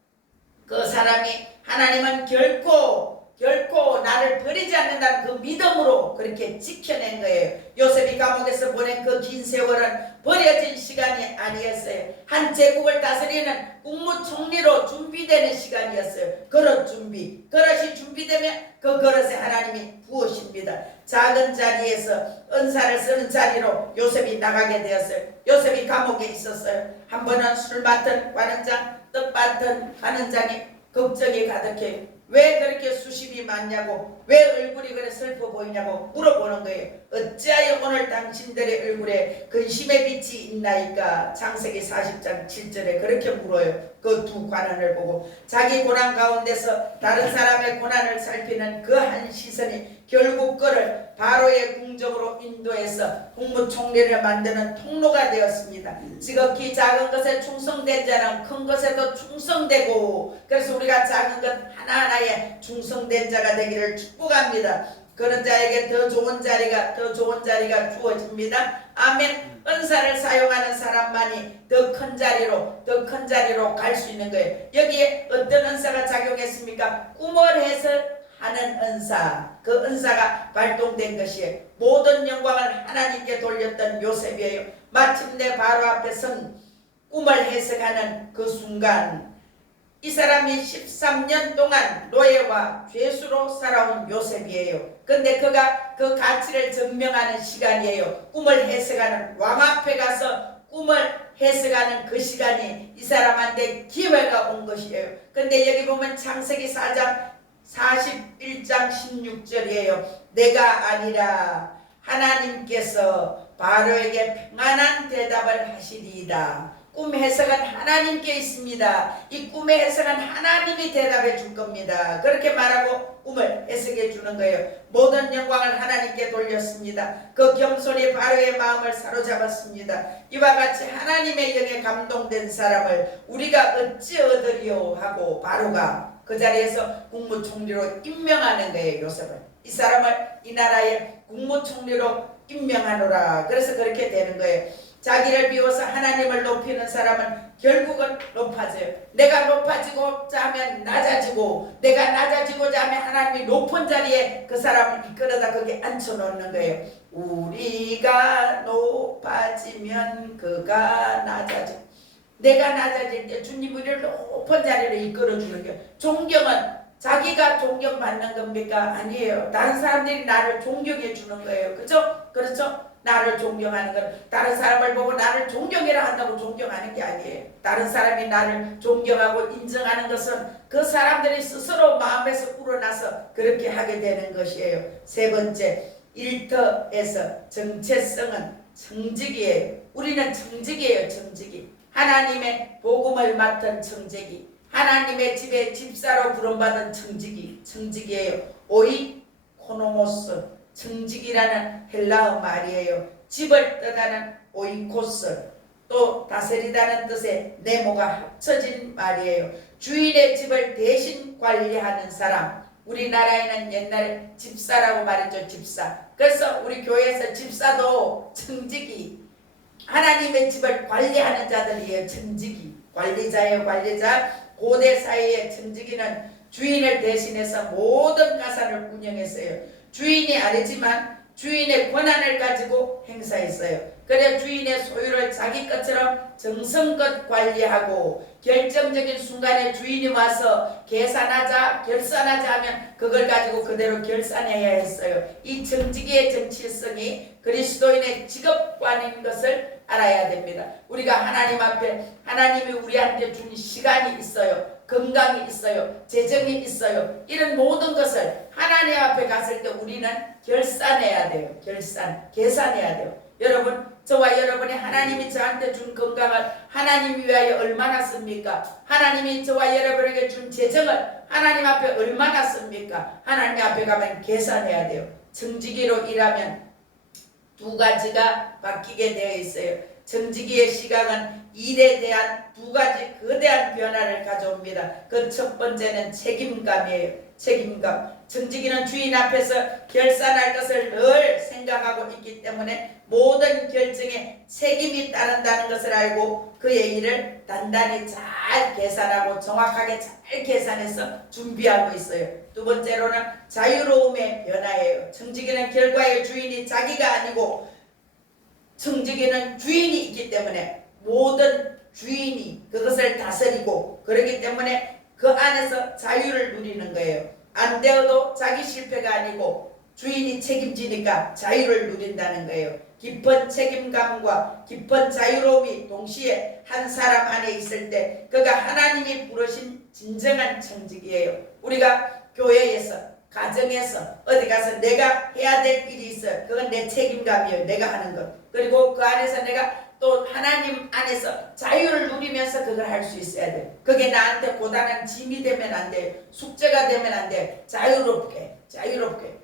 그 사람이 하나님은 결코 나를 버리지 않는다는 그 믿음으로 그렇게 지켜낸 거예요. 요셉이 감옥에서 보낸 그 긴 세월은 버려진 시간이 아니었어요. 한 제국을 다스리는 국무총리로 준비되는 시간이었어요. 그릇 준비. 그릇이 준비되면 그 그릇에 하나님이 부으십니다. 작은 자리에서 은사를 쓰는 자리로 요셉이 나가게 되었어요. 요셉이 감옥에 있었어요. 한 번은 술 맡은 관원장, 떡 맡은 관원장이 걱정이 가득해요. 왜 그렇게 수십이 많냐고, 왜 얼굴이 그래 슬퍼 보이냐고 물어보는 거예요. 어찌하여 오늘 당신들의 얼굴에 근심의 빛이 있나이까? 창세기 40장 7절에 그렇게 물어요. 그 두 관원을 보고 자기 고난 가운데서 다른 사람의 고난을 살피는 그 한 시선이 결국 그를 바로의 궁정으로 인도해서 국무총리를 만드는 통로가 되었습니다. 지극히 작은 것에 충성된 자는 큰 것에도 충성되고, 그래서 우리가 작은 것 하나하나에 충성된 자가 되기를 축복합니다. 그런 자에게 더 좋은 자리가 주어집니다. 아멘. 은사를 사용하는 사람만이 더 큰 자리로 갈 수 있는 거예요. 여기에 어떤 은사가 작용했습니까? 꿈을 해석하는 은사. 그 은사가 발동된 것이에요. 모든 영광을 하나님께 돌렸던 요셉이에요. 마침내 바로 앞에 선 꿈을 해석하는 그 순간, 이 사람이 13년 동안 노예와 죄수로 살아온 요셉이에요. 근데 그가 그 가치를 증명하는 시간이에요. 꿈을 해석하는, 왕 앞에 가서 꿈을 해석하는 그 시간이 이 사람한테 기회가 온 것이에요. 근데 여기 보면 창세기 4장 41장 16절이에요. 내가 아니라 하나님께서 바로에게 평안한 대답을 하시리이다. 꿈 해석은 하나님께 있습니다. 이 꿈의 해석은 하나님이 대답해 줄 겁니다. 그렇게 말하고 꿈을 해석해 주는 거예요. 모든 영광을 하나님께 돌렸습니다. 그 겸손이 바로의 마음을 사로잡았습니다. 이와 같이 하나님의 영에 감동된 사람을 우리가 어찌 얻으리요 하고 바로가 그 자리에서 국무총리로 임명하는 거예요. 요셉을. 이 사람을 이 나라의 국무총리로 임명하노라. 그래서 그렇게 되는 거예요. 자기를 비워서 하나님을 높이는 사람은 결국은 높아져요. 내가 높아지고자 하면 낮아지고, 내가 낮아지고자 하면 하나님이 높은 자리에 그 사람을 이끌어다 거기 앉혀놓는 거예요. 우리가 높아지면 그가 낮아져. 내가 낮아질 때 주님 우리를 높은 자리로 이끌어주는 거예요. 존경은 자기가 존경받는 겁니까? 아니에요. 다른 사람들이 나를 존경해 주는 거예요. 그죠? 그렇죠? 나를 존경하는 건 다른 사람을 보고 나를 존경해라 한다고 존경하는 게 아니에요. 다른 사람이 나를 존경하고 인정하는 것은 그 사람들이 스스로 마음에서 우러나서 그렇게 하게 되는 것이에요. 세 번째, 일터에서 정체성은 청직이에요. 우리는 청직이에요. 청직이. 하나님의 복음을 맡은 청직이. 하나님의 집에 집사로 부름받은 청직이에요. 오이코노모스. 청직이라는 헬라어 말이에요. 집을 뜻하는 오이코스, 또 다스리다는 뜻의 네모가 합쳐진 말이에요. 주인의 집을 대신 관리하는 사람. 우리나라에는 옛날에 집사라고 말했죠. 집사. 그래서 우리 교회에서 집사도 청직이, 하나님의 집을 관리하는 자들이에요. 청직이. 관리자예요. 관리자. 고대 사회의 청직이는 주인을 대신해서 모든 가사를 운영했어요. 주인이 아니지만 주인의 권한을 가지고 행사했어요. 그래 주인의 소유를 자기 것처럼 정성껏 관리하고 결정적인 순간에 주인이 와서 계산하자 결산하자 하면 그걸 가지고 그대로 결산해야 했어요. 이 정직의 정치성이 그리스도인의 직업관인 것을 알아야 됩니다. 우리가 하나님 앞에 하나님이 우리한테 준 시간이 있어요. 건강이 있어요. 재정이 있어요. 이런 모든 것을 하나님 앞에 갔을 때 우리는 결산해야 돼요. 계산해야 돼요. 여러분, 저와 여러분이 하나님이 저한테 준 건강을 하나님 위하여 얼마나 씁니까? 하나님이 저와 여러분에게 준 재정을 하나님 앞에 얼마나 씁니까? 하나님 앞에 가면 계산해야 돼요. 정직이로 일하면 두 가지가 바뀌게 되어 있어요. 정직이의 시각은 일에 대한 두 가지 거대한 변화를 가져옵니다. 그 첫 번째는 책임감이에요. 책임감. 정직이는 주인 앞에서 결산할 것을 늘 생각하고 있기 때문에 모든 결정에 책임이 따른다는 것을 알고 그의 일을 단단히 잘 계산하고 정확하게 잘 계산해서 준비하고 있어요. 두 번째로는 자유로움의 변화예요. 정직이는 결과의 주인이 자기가 아니고 청지기는 주인이 있기 때문에 모든 주인이 그것을 다스리고 그러기 때문에 그 안에서 자유를 누리는 거예요. 안 되어도 자기 실패가 아니고 주인이 책임지니까 자유를 누린다는 거예요. 깊은 책임감과 깊은 자유로움이 동시에 한 사람 안에 있을 때 그가 하나님이 부르신 진정한 청직이에요. 우리가 교회에서 가정에서 어디 가서 내가 해야 될 일이 있어요. 그건 내 책임감이에요. 내가 하는 것. 그리고 그 안에서 내가 또 하나님 안에서 자유를 누리면서 그걸 할 수 있어야 돼요. 그게 나한테 고단한 짐이 되면 안 돼요. 숙제가 되면 안 돼요. 자유롭게.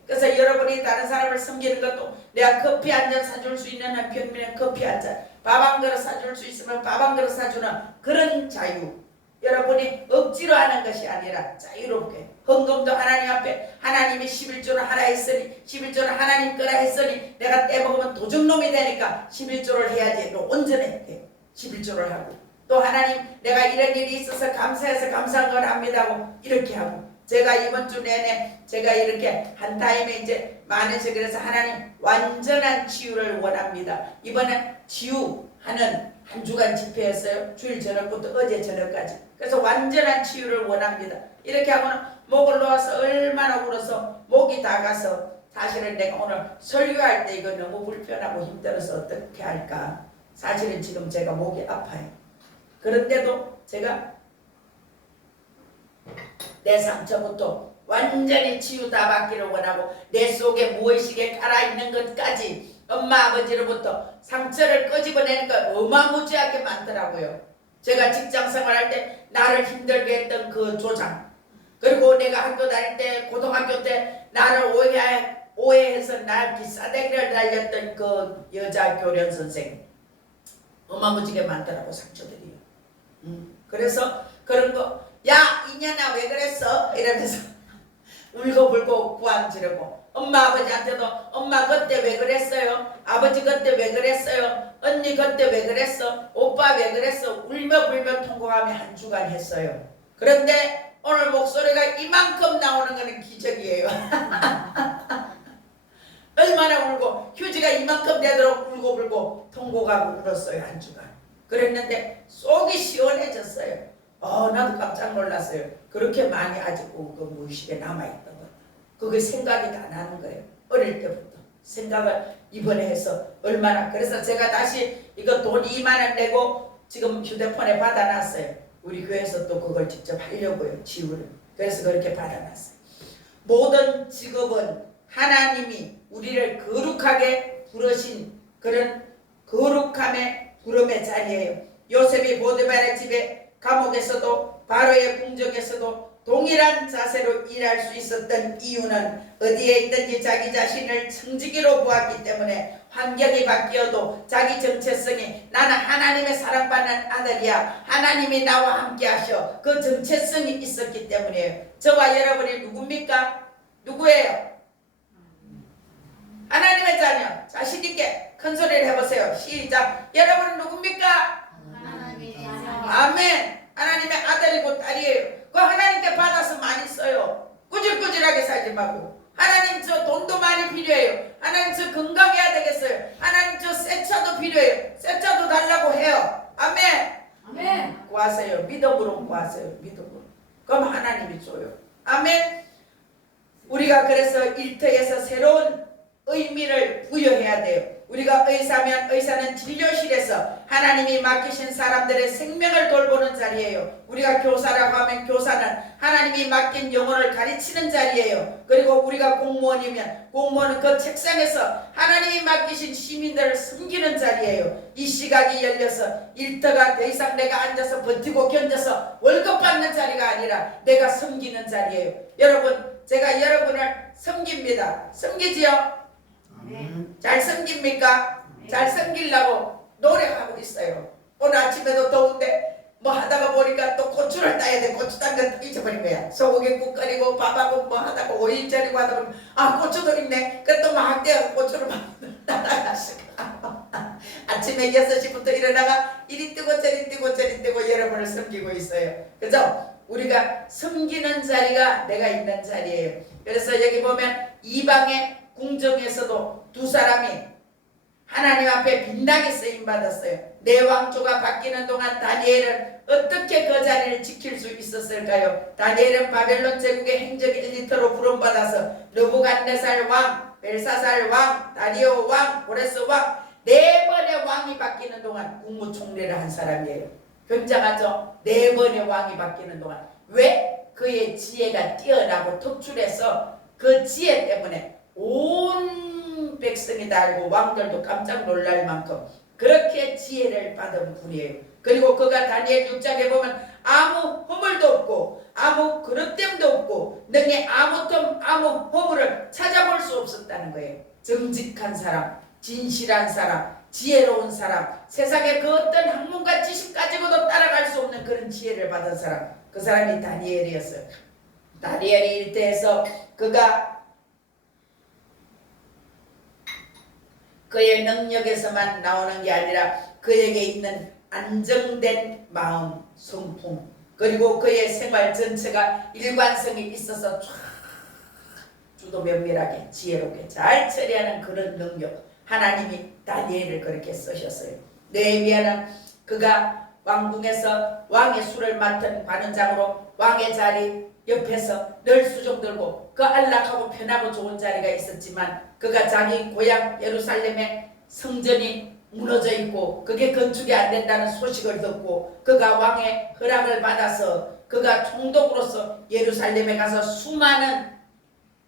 그래서 여러분이 다른 사람을 섬기는 것도 내가 커피 한 잔 사줄 수 있는 한 평민은 커피 한 잔, 밥 한 그릇 사줄 수 있으면 밥 한 그릇 사주는 그런 자유. 여러분이 억지로 하는 것이 아니라 자유롭게. 헌금도 하나님 앞에 하나님이 11조를 하라 했으니 11조를 하나님 거라 했으니 내가 떼먹으면 도둑놈이 되니까 11조를 해야지. 또 온전해. 11조를 하고 또 하나님 내가 이런 일이 있어서 감사해서 감사한 걸 합니다 하고 이렇게 하고 제가 이번 주 내내 제가 이렇게 한 타임에 이제 많으셔. 그래서 하나님 완전한 치유를 원합니다. 이번엔 치유하는 한 주간 집회였어요. 주일 저녁부터 어제 저녁까지. 그래서 완전한 치유를 원합니다. 이렇게 하고는 목을 놓아서 얼마나 울어서 목이 다 가서 사실은 내가 오늘 설교할 때 이거 너무 불편하고 힘들어서 어떻게 할까. 사실은 지금 제가 목이 아파요. 그런데도 제가 내 상처부터 완전히 치유 다 받기를 원하고 내 속에 무의식에 깔아있는 것까지 엄마 아버지로부터 상처를 끄집어내는 거 어마무지하게 많더라고요. 제가 직장 생활할 때 나를 힘들게 했던 그 조장, 그리고 내가 학교 다닐 때 고등학교 때 나를 오해해서 날 기싸대기를 날렸던 그 여자 교련 선생, 어마무지게 많더라고 상처들이요. 그래서 그런 거, 야 이년아 왜 그랬어? 이러면서 울고불고 구안 지르고, 엄마 아버지한테도 엄마 그때 왜 그랬어요? 아버지 그때 왜 그랬어요? 언니 그때 왜 그랬어? 오빠 왜 그랬어? 울며 불며 통곡하며 한 주간 했어요. 그런데 오늘 목소리가 이만큼 나오는 것은 기적이에요. 얼마나 울고 휴지가 이만큼 되도록 울고불고 통곡하고 울었어요. 한 주간. 그랬는데 속이 시원해졌어요. 나도 깜짝 놀랐어요. 그렇게 많이 아직도 그 무의식에 남아있던 거. 그게 생각이 다 나는 거예요. 어릴 때부터 생각을 이번에 해서 얼마나. 그래서 제가 다시 이거 돈 2만 원 내고 지금 휴대폰에 받아놨어요. 우리 교회에서 또 그걸 직접 하려고요. 지우를. 그래서 그렇게 받아놨어요. 모든 직업은 하나님이 우리를 거룩하게 부르신 그런 거룩함의 부름의 자리예요. 요셉이 보디발의 집에 감옥에서도 바로의 궁정에서도 동일한 자세로 일할 수 있었던 이유는 어디에 있든지 자기 자신을 청지기로 보았기 때문에 환경이 바뀌어도 자기 정체성이 나는 하나님의 사랑받는 아들이야, 하나님이 나와 함께 하셔, 그 정체성이 있었기 때문이에요. 저와 여러분이 누굽니까? 누구예요? 하나님의 자녀. 자신있게 큰 소리를 해보세요. 시작. 여러분은 누굽니까? 아멘. 하나님의 아들이고 딸이에요. 그 하나님께 받아서 많이 써요. 꾸질꾸질하게 살지 말고. 하나님 저 돈도 많이 필요해요. 하나님 저 건강해야 되겠어요. 하나님 저 새 차도 필요해요. 새 차도 달라고 해요. 아멘. 아멘. 구하세요. 믿음으로 구하세요. 믿음으로. 그럼 하나님이 줘요. 아멘. 우리가 그래서 일터에서 새로운 의미를 부여해야 돼요. 우리가 의사면 의사는 진료실에서 하나님이 맡기신 사람들의 생명을 돌보는 자리예요. 우리가 교사라고 하면 교사는 하나님이 맡긴 영혼을 가르치는 자리예요. 그리고 우리가 공무원이면 공무원은 그 책상에서 하나님이 맡기신 시민들을 섬기는 자리예요. 이 시각이 열려서 일터가 더 이상 내가 앉아서 버티고 견뎌서 월급 받는 자리가 아니라 내가 섬기는 자리예요. 여러분, 제가 여러분을 섬깁니다. 섬기지요? 잘 섬깁니까? 잘 섬기려고 노력하고 있어요. 오늘 아침에도 더운데 뭐 하다가 보니까 또 고추를 따야 돼. 고추 딴 건 잊어버린 거야. 소고기국 끓이고 밥하고 뭐 하다가 오일 절이고 하다 보면 고추도 있네. 그또 막 떼어 고추를 막 따라갔어. 아침에 6시부터 일어나가 이리 뜨고 저리 뜨고 저리 뜨고 여러분을 섬기고 있어요. 그죠? 우리가 섬기는 자리가 내가 있는 자리예요. 그래서 여기 보면 이방의 궁정에서도 두 사람이 하나님 앞에 빛나게 쓰임받았어요. 내 왕조가 바뀌는 동안 다니엘은 어떻게 그 자리를 지킬 수 있었을까요? 다니엘은 바벨론 제국의 행적 엘리트로 부름받아서 느부갓네살 왕, 벨사살 왕, 다리오 왕, 고레스 왕, 4번의 왕이 바뀌는 동안 국무총리를 한 사람이에요. 굉장하죠? 4번의 왕이 바뀌는 동안. 왜? 그의 지혜가 뛰어나고 특출해서 그 지혜 때문에 온 백성이 다 알고 왕들도 깜짝 놀랄 만큼 그렇게 지혜를 받은 분이에요. 그리고 그가 다니엘 6장에 보면 아무 허물도 없고 아무 그릇됨도 없고 능히 아무 허물을 찾아볼 수 없었다는 거예요. 정직한 사람, 진실한 사람, 지혜로운 사람, 세상에 그 어떤 학문과 지식 가지고도 따라갈 수 없는 그런 지혜를 받은 사람, 그 사람이 다니엘이었어요. 다니엘이 일대에서 그가 그의 능력에서만 나오는 게 아니라 그에게 있는 안정된 마음, 성품, 그리고 그의 생활 전체가 일관성이 있어서 쫙 주도 면밀하게 지혜롭게 잘 처리하는 그런 능력, 하나님이 다니엘을 그렇게 쓰셨어요. 느헤미야는 그가 왕궁에서 왕의 술을 맡은 관원장으로 왕의 자리 옆에서 늘 수종 들고 그 안락하고 편하고 좋은 자리가 있었지만 그가 자기 고향 예루살렘에 성전이 무너져 있고 그게 건축이 안 된다는 소식을 듣고 그가 왕의 허락을 받아서 그가 총독으로서 예루살렘에 가서 수많은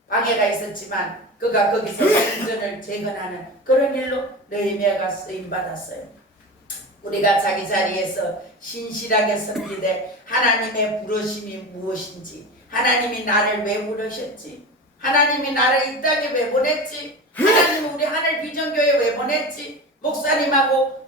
방해가 있었지만 그가 거기서 성전을 재건하는 그런 일로 느헤미야가 쓰임 받았어요. 우리가 자기 자리에서 신실하게 섬기되 하나님의 부르심이 무엇인지, 하나님이 나를 왜 부르셨지, 하나님이 나를 이 땅에 왜 보냈지, 하나님은 우리 하늘 비전교회 왜 보냈지, 목사님하고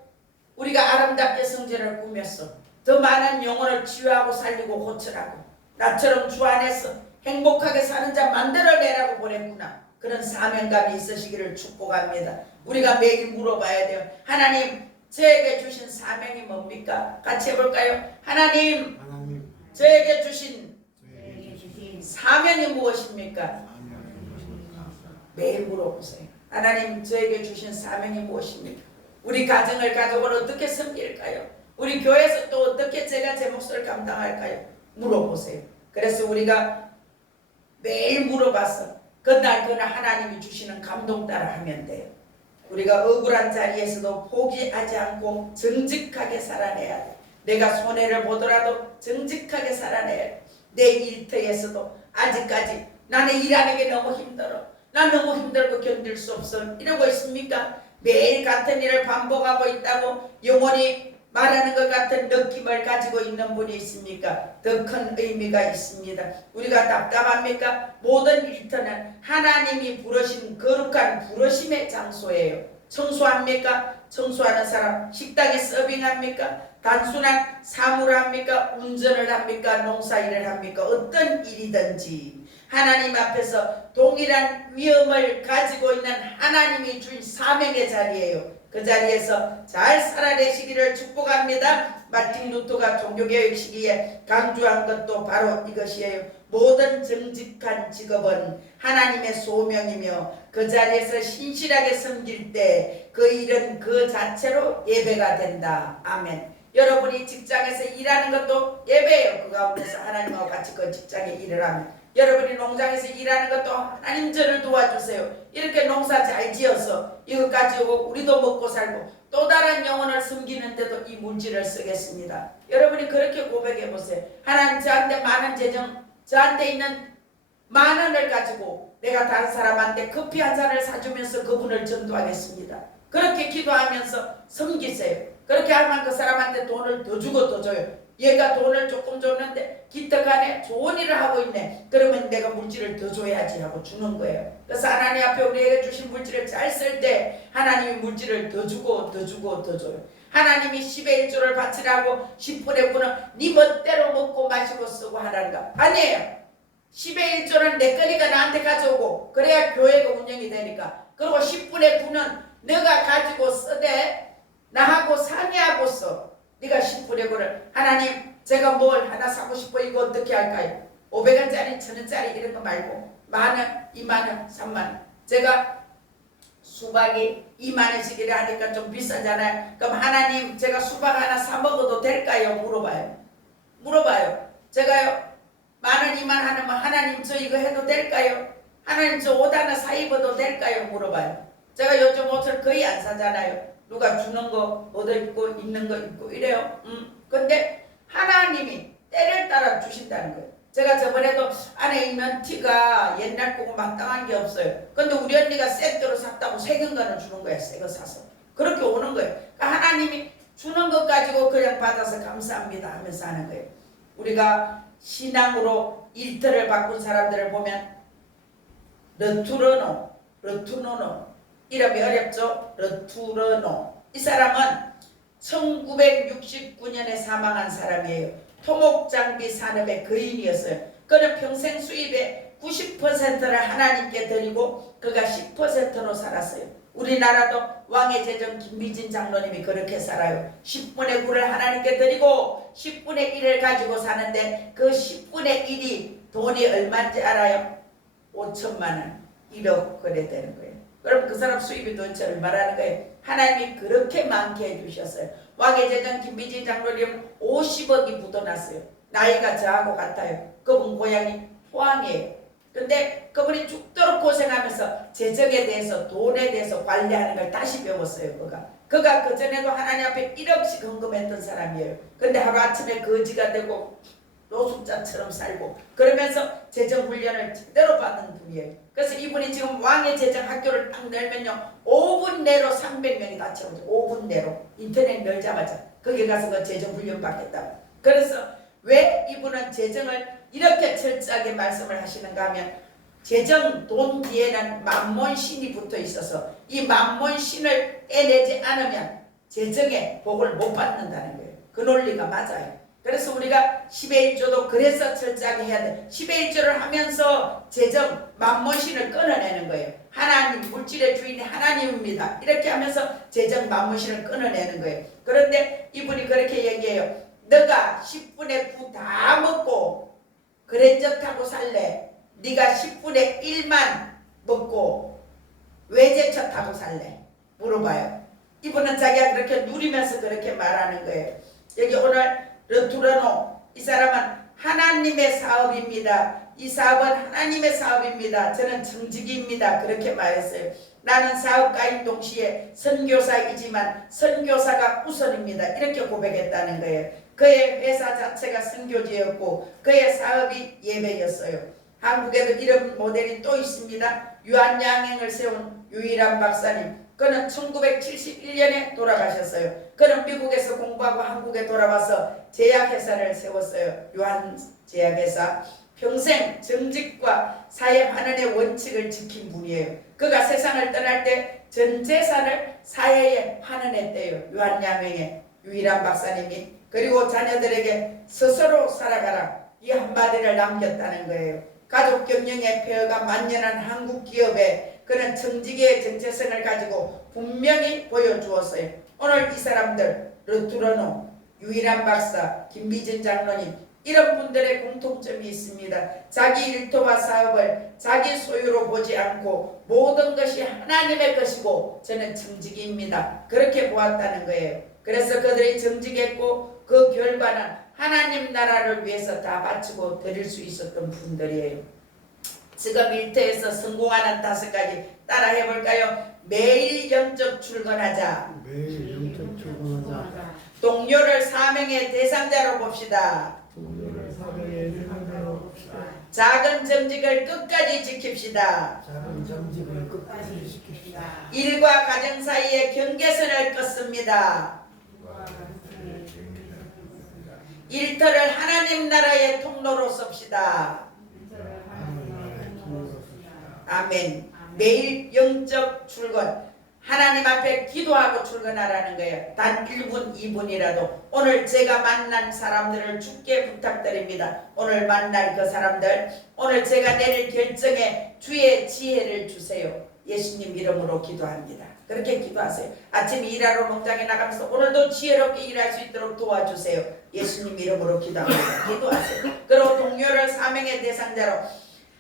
우리가 아름답게 성전을 꾸몄어. 더 많은 영혼을 치유하고 살리고 고쳐라고, 나처럼 주 안에서 행복하게 사는 자 만들어내라고 보냈구나. 그런 사명감이 있으시기를 축복합니다. 우리가 매일 물어봐야 돼요. 하나님, 저에게 주신 사명이 뭡니까? 같이 해볼까요? 하나님, 저에게 주신 사명이 무엇입니까? 매일 물어보세요. 하나님, 저에게 주신 사명이 무엇입니까? 우리 가정을 가족을 어떻게 섬길까요? 우리 교회에서 또 어떻게 제가 제 몫을 감당할까요? 물어보세요. 그래서 우리가 매일 물어봐서 그날 하나님이 주시는 감동 따라 하면 돼요. 우리가 억울한 자리에서도 포기하지 않고 정직하게 살아내야 돼. 내가 손해를 보더라도 정직하게 살아내야 돼. 내 일터에서도 아직까지 나는 일하는 게 너무 힘들어, 난 너무 힘들고 견딜 수 없어 이러고 있습니까? 매일 같은 일을 반복하고 있다고 영원히 말하는 것 같은 느낌을 가지고 있는 분이 있습니까? 더 큰 의미가 있습니다. 우리가 답답합니까? 모든 일터는 하나님이 부르신 거룩한 부르심의 장소예요. 청소합니까? 청소하는 사람. 식당에 서빙합니까? 단순한 사무를 합니까? 운전을 합니까? 농사일을 합니까? 어떤 일이든지 하나님 앞에서 동일한 위험을 가지고 있는 하나님이 주신 사명의 자리예요. 그 자리에서 잘 살아내시기를 축복합니다. 마틴 루터가 종교개혁 시기에 강조한 것도 바로 이것이에요. 모든 정직한 직업은 하나님의 소명이며 그 자리에서 신실하게 섬길 때 그 일은 그 자체로 예배가 된다. 아멘. 여러분이 직장에서 일하는 것도 예배예요. 그 가운데서 하나님하고 같이 그 직장에 일을 하면, 여러분이 농장에서 일하는 것도 하나님 저를 도와주세요. 이렇게 농사 잘 지어서 이것 가지고 우리도 먹고 살고 또 다른 영혼을 섬기는데도 이 물질을 쓰겠습니다. 여러분이 그렇게 고백해 보세요. 하나님, 저한테 많은 재정, 저한테 있는 만 원을 가지고 내가 다른 사람한테 커피 한 잔을 사주면서 그분을 전도하겠습니다. 그렇게 기도하면서 섬기세요. 그렇게 하면 그 사람한테 돈을 더 주고 더 줘요. 얘가 돈을 조금 줬는데 기특하네, 좋은 일을 하고 있네, 그러면 내가 물질을 더 줘야지 하고 주는 거예요. 그래서 하나님 앞에 우리에게 주신 물질을 잘 쓸 때 하나님이 물질을 더 주고 더 주고 더 줘요. 하나님이 10의 1조를 바치라고 10분의 9는 네 멋대로 먹고 마시고 쓰고 하라는가? 아니에요. 10의 1조는 내 거니까 나한테 가져오고 그래야 교회가 운영이 되니까. 그리고 10분의 9는 너가 가지고 쓰되 나하고 상의하고 써. 네가 10분의 9를 하나님, 제가 뭘 하나 사고 싶어, 이거 어떻게 할까요? 500원짜리 1000원짜리 이런 거 말고 만원, 2만원, 3만원. 제가 수박이 2만원씩이라 하니까 좀 비싸잖아요. 그럼 하나님, 제가 수박 하나 사 먹어도 될까요? 물어봐요. 제가요 10,000원, 2만 하면 하나님, 저 이거 해도 될까요? 하나님, 저 옷 하나 사 입어도 될까요? 물어봐요. 제가 요즘 옷을 거의 안 사잖아요. 누가 주는 거 얻어 입고 있는 거 입고 이래요. 근데 하나님이 때를 따라 주신다는 거예요. 제가 저번에도 안에 있는 티가 옛날 거고 마땅한 게 없어요. 근데 우리 언니가 세트로 샀다고 새긴 거는 주는 거야. 새 거 사서. 그렇게 오는 거예요. 그러니까 하나님이 주는 것 가지고 그냥 받아서 감사합니다 하면서 하는 거예요. 우리가 신앙으로 일터를 바꾼 사람들을 보면 르투르노 이름이 어렵죠? 르투르노. 이 사람은 1969년에 사망한 사람이에요. 토목장비 산업의 거인이었어요. 그는 평생 수입의 90%를 하나님께 드리고 그가 10%로 살았어요. 우리나라도 왕의 제정 김미진 장로님이 그렇게 살아요. 10분의 9를 하나님께 드리고 10분의 1을 가지고 사는데 그 10분의 1이 돈이 얼마인지 알아요? 5천만 원, 1억 그래 되는 거예요. 그럼 그 사람 수입이 도대체 얼마라는 거예요? 하나님이 그렇게 많게 해주셨어요. 왕의 제정 김미진 장로님 50억이 묻어났어요. 나이가 저하고 같아요. 그분 고향이 포항이에요. 근데 그분이 죽도록 고생하면서 재정에 대해서, 돈에 대해서 관리하는 걸 다시 배웠어요. 그가 그전에도 하나님 앞에 1억씩 헌금했던 사람이에요. 근데 하루아침에 거지가 되고 노숙자처럼 살고 그러면서 재정훈련을 제대로 받는 분이에요. 그래서 이분이 지금 왕의 재정학교를 딱 열면요 5분 내로 300명이 다 채워져. 5분 내로 인터넷 열자마자 거기 가서 그 재정훈련 받겠다고. 그래서 왜 이분은 재정을 이렇게 철저하게 말씀을 하시는가 하면 재정 돈 뒤에는 만몬신이 붙어 있어서 이 만몬신을 떼내지 않으면 재정의 복을 못 받는다는 거예요. 그 논리가 맞아요. 그래서 우리가 10의 1조도 그래서 철저하게 해야 돼. 10의 1조를 하면서 재정 만몬신을 끊어내는 거예요. 하나님 물질의 주인이 하나님입니다. 이렇게 하면서 재정 만몬신을 끊어내는 거예요. 그런데 이분이 그렇게 얘기해요. 너가 10분의 9 다 먹고 그랜저 타고 살래? 네가 10분의 1만 먹고 외제차 타고 살래? 물어봐요. 이분은 자기가 그렇게 누리면서 그렇게 말하는 거예요. 여기 오늘 르투르노 이 사람은 하나님의 사업입니다. 이 사업은 하나님의 사업입니다. 저는 정직입니다. 그렇게 말했어요. 나는 사업가인 동시에 선교사이지만 선교사가 우선입니다. 이렇게 고백했다는 거예요. 그의 회사 자체가 선교지였고 그의 사업이 예배였어요. 한국에도 이런 모델이 또 있습니다. 유한양행을 세운 유일한 박사님. 그는 1971년에 돌아가셨어요. 그는 미국에서 공부하고 한국에 돌아와서 제약회사를 세웠어요. 유한제약회사. 평생 정직과 사회 환원의 원칙을 지킨 분이에요. 그가 세상을 떠날 때 전 재산을 사회에 환원했대요. 유한양행의 유일한 박사님이. 그리고 자녀들에게 스스로 살아가라 이 한마디를 남겼다는 거예요. 가족 경영의 폐허가 만연한 한국 기업에 그는 정직의 정체성을 가지고 분명히 보여주었어요. 오늘 이 사람들 르투르노, 유일한 박사, 김비진 장로님 이런 분들의 공통점이 있습니다. 자기 일터와 사업을 자기 소유로 보지 않고 모든 것이 하나님의 것이고 저는 정직입니다. 그렇게 보았다는 거예요. 그래서 그들이 정직했고 그 결과는 하나님 나라를 위해서 다 바치고 드릴 수 있었던 분들이에요. 지금 일터에서 성공하는 5가지 따라 해볼까요? 매일 영적 출근하자. 매일 영적 출근하자. 동료를 사명의 대상자로 봅시다. 동료를 사회의 대상자로 봅시다. 작은 정직을 끝까지 지킵시다. 작은 정직을 끝까지 지킵시다. 일과 가정 사이의 경계선을 끊습니다. 일터를 하나님 나라의 통로로 씁시다. 아멘. 매일 영적 출근. 하나님 앞에 기도하고 출근하라는 거예요. 단 1분, 2분이라도. 오늘 제가 만난 사람들을 주께 부탁드립니다. 오늘 만날 그 사람들, 오늘 제가 내릴 결정에 주의 지혜를 주세요. 예수님 이름으로 기도합니다. 그렇게 기도하세요. 아침에 일하러 농장에 나가면서 오늘도 지혜롭게 일할 수 있도록 도와주세요. 예수님 이름으로 기도합니다. 기도하세요. 그리고 동료를 사명의 대상자로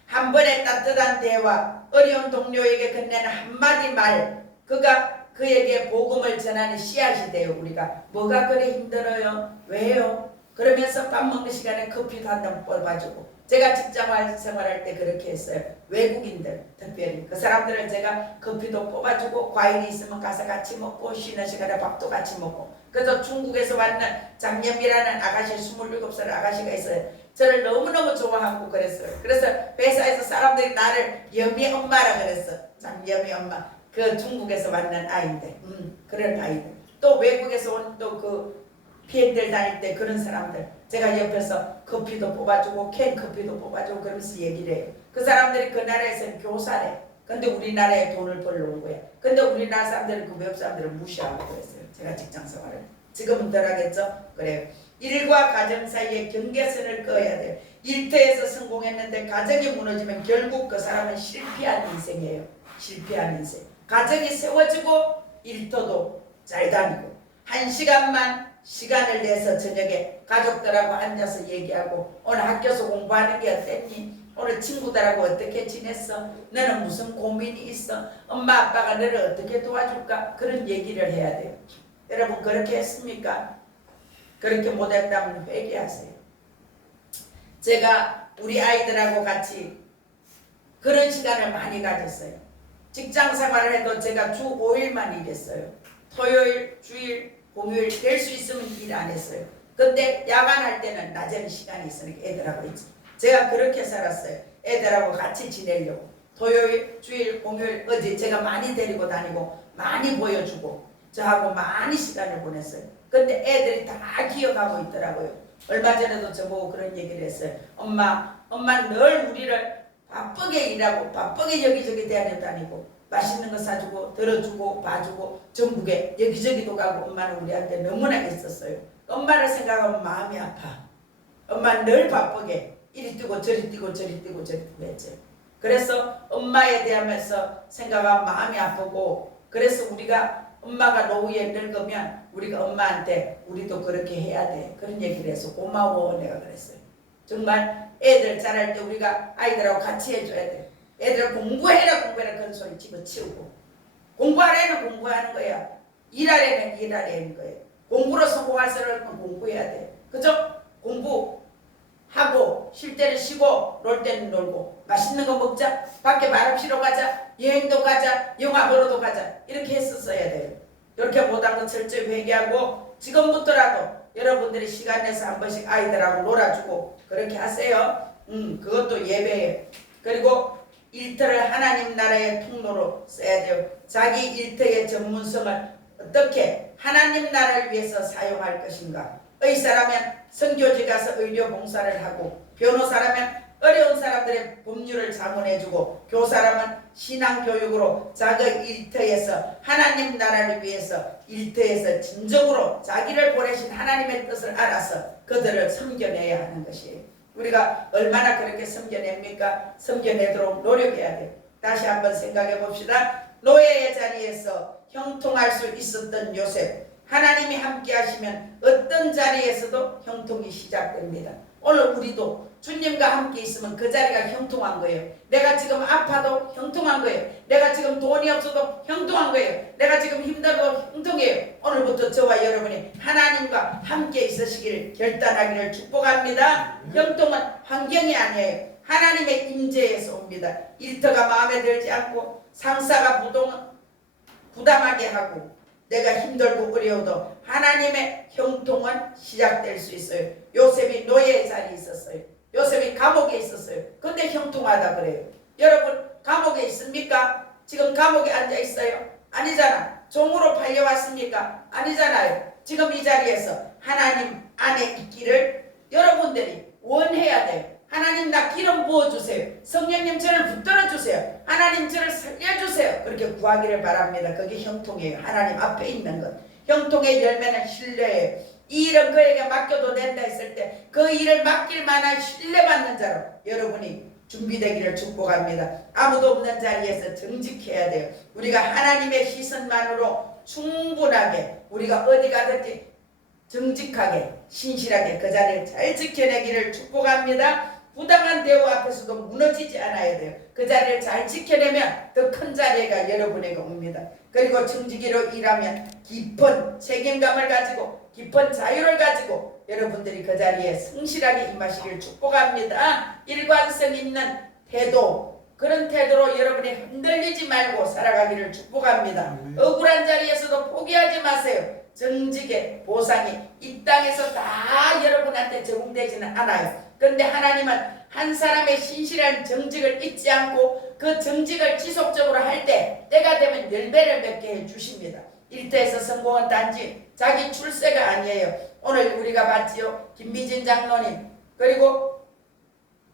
한 번의 따뜻한 대화, 어려운 동료에게 건네는 한마디 말, 그가 그에게 복음을 전하는 씨앗이 돼요. 우리가 뭐가 그래 힘들어요? 왜요? 그러면서 밥 먹는 시간에 커피도 한 잔 뽑아주고. 제가 직장 생활할 때 그렇게 했어요. 외국인들 특별히 그 사람들을 제가 커피도 뽑아주고 과일이 있으면 가서 같이 먹고 쉬는 시간에 밥도 같이 먹고. 그래서 중국에서 왔는 장염이라는 아가씨 27살 아가씨가 있어요. 저를 너무너무 좋아하고 그랬어요. 그래서 회사에서 사람들이 나를 여미 엄마라 그랬어. 장여미 엄마. 그 중국에서 왔는 아이인데 그런 아이들. 또 외국에서 온 또 그 비행들 다닐 때 그런 사람들 제가 옆에서 커피도 뽑아주고 캔 커피도 뽑아주고 그러면서 얘기를 해요. 그 사람들이 그 나라에서는 교사래. 근데 우리나라에 돈을 벌러 온 거야. 근데 우리나라 사람들은 그 외국 사람들을 무시하고 그랬어요. 제가 직장 생활을. 지금은 덜하겠죠? 그래요. 일과 가정 사이에 경계선을 그어야 돼요. 일터에서 성공했는데 가정이 무너지면 결국 그 사람은 실패한 인생이에요. 실패한 인생. 가정이 세워지고 일터도 잘 다니고 1시간만 시간을 내서 저녁에 가족들하고 앉아서 얘기하고 오늘 학교에서 공부하는 게 어땠니? 오늘 친구들하고 어떻게 지냈어? 너는 무슨 고민이 있어? 엄마 아빠가 너를 어떻게 도와줄까? 그런 얘기를 해야 돼요. 여러분 그렇게 했습니까? 그렇게 못했다면 회개하세요. 제가 우리 아이들하고 같이 그런 시간을 많이 가졌어요. 직장 생활을 해도 제가 주 5일만 일했어요. 토요일, 주일, 공휴일 될 수 있으면 일 안 했어요. 근데 야간할 때는 낮에는 시간이 있으니까 애들하고 있지. 제가 그렇게 살았어요. 애들하고 같이 지내려고. 토요일, 주일, 공휴일, 어제 제가 많이 데리고 다니고 많이 보여주고 저하고 많이 시간을 보냈어요. 근데 애들이 다 기억하고 있더라고요. 얼마 전에도 저보고 그런 얘기를 했어요. 엄마 늘 우리를 바쁘게 일하고 바쁘게 여기저기 다니고 맛있는 거 사주고 들어주고 봐주고 전국에 여기저기도 가고 엄마는 우리한테 너무나 있었어요. 엄마를 생각하면 마음이 아파. 엄마는 늘 바쁘게 이리 뛰고 저리 뛰고 저리 뛰고 저리 뛰고 했죠. 그래서 엄마에 대하면서 생각하면 마음이 아프고 그래서 우리가 엄마가 노후에 늙으면 우리가 엄마한테 우리도 그렇게 해야 돼. 그런 얘기를 해서 고마워 내가 그랬어요. 정말 애들 자랄 때 우리가 아이들하고 같이 해줘야 돼. 애들 공부해라 그런 소리 집어치우고 공부하라는 공부하는 거야. 일하라는 일하라는 거예요. 공부로 성공할 사람은 공부해야 돼. 그죠? 공부하고 쉴 때는 쉬고 놀 때는 놀고 맛있는 거 먹자. 밖에 바람쐬러 가자. 여행도 가자. 영화 보러도 가자. 이렇게 했었어야 돼요. 이렇게 못한 거 철저히 회개하고 지금부터라도 여러분들이 시간 내서 한 번씩 아이들하고 놀아주고 그렇게 하세요. 그것도 예배예요. 그리고 일터를 하나님 나라의 통로로 써야 돼요. 자기 일터의 전문성을 어떻게 하나님 나라를 위해서 사용할 것인가. 의사라면 선교지 가서 의료 봉사를 하고 변호사라면 어려운 사람들의 법률을 자문해주고 교사라면 신앙교육으로 자기 일터에서 하나님 나라를 위해서 일터에서 진정으로 자기를 보내신 하나님의 뜻을 알아서 그들을 섬겨내야 하는 것이에요. 우리가 얼마나 그렇게 섬겨냅니까? 섬겨내도록 노력해야 돼요. 다시 한번 생각해 봅시다. 노예의 자리에서 형통할 수 있었던 요셉, 하나님이 함께 하시면 어떤 자리에서도 형통이 시작됩니다. 오늘 우리도 주님과 함께 있으면 그 자리가 형통한 거예요. 내가 지금 아파도 형통한 거예요. 내가 지금 돈이 없어도 형통한 거예요. 내가 지금 힘들어도 형통해요. 오늘부터 저와 여러분이 하나님과 함께 있으시길 결단하기를 축복합니다. 형통은 환경이 아니에요. 하나님의 임재에서 옵니다. 일터가 마음에 들지 않고 상사가 부당하게 하고 내가 힘들고 어려워도 하나님의 형통은 시작될 수 있어요. 요셉이 노예의 자리에 있었어요. 요셉이 감옥에 있었어요. 근데 형통하다 그래요. 여러분 감옥에 있습니까? 지금 감옥에 앉아 있어요? 아니잖아. 종으로 팔려왔습니까? 아니잖아요. 지금 이 자리에서 하나님 안에 있기를 여러분들이 원해야 돼요. 하나님 나 기름 부어주세요. 성령님 저를 붙들어주세요. 하나님 저를 살려주세요. 그렇게 구하기를 바랍니다. 그게 형통이에요. 하나님 앞에 있는 것. 형통의 열매는 신뢰예요. 이 일은 그에게 맡겨도 된다 했을 때 그 일을 맡길 만한 신뢰받는 자로 여러분이 준비되기를 축복합니다. 아무도 없는 자리에서 정직해야 돼요. 우리가 하나님의 시선만으로 충분하게 우리가 어디 가든지 정직하게 신실하게 그 자리를 잘 지켜내기를 축복합니다. 부당한 대우 앞에서도 무너지지 않아야 돼요. 그 자리를 잘 지켜내면 더 큰 자리가 여러분에게 옵니다. 그리고 정직이로 일하면 깊은 책임감을 가지고 깊은 자유를 가지고 여러분들이 그 자리에 성실하게 임하시길 축복합니다. 일관성 있는 태도, 그런 태도로 여러분이 흔들리지 말고 살아가기를 축복합니다. 억울한 자리에서도 포기하지 마세요. 정직의 보상이 이 땅에서 다 여러분한테 적용되지는 않아요. 그런데 하나님은 한 사람의 신실한 정직을 잊지 않고 그 정직을 지속적으로 할 때 때가 되면 열매를 맺게 해주십니다. 일터에서 성공은 단지 자기 출세가 아니에요. 오늘 우리가 봤지요. 김미진 장로님 그리고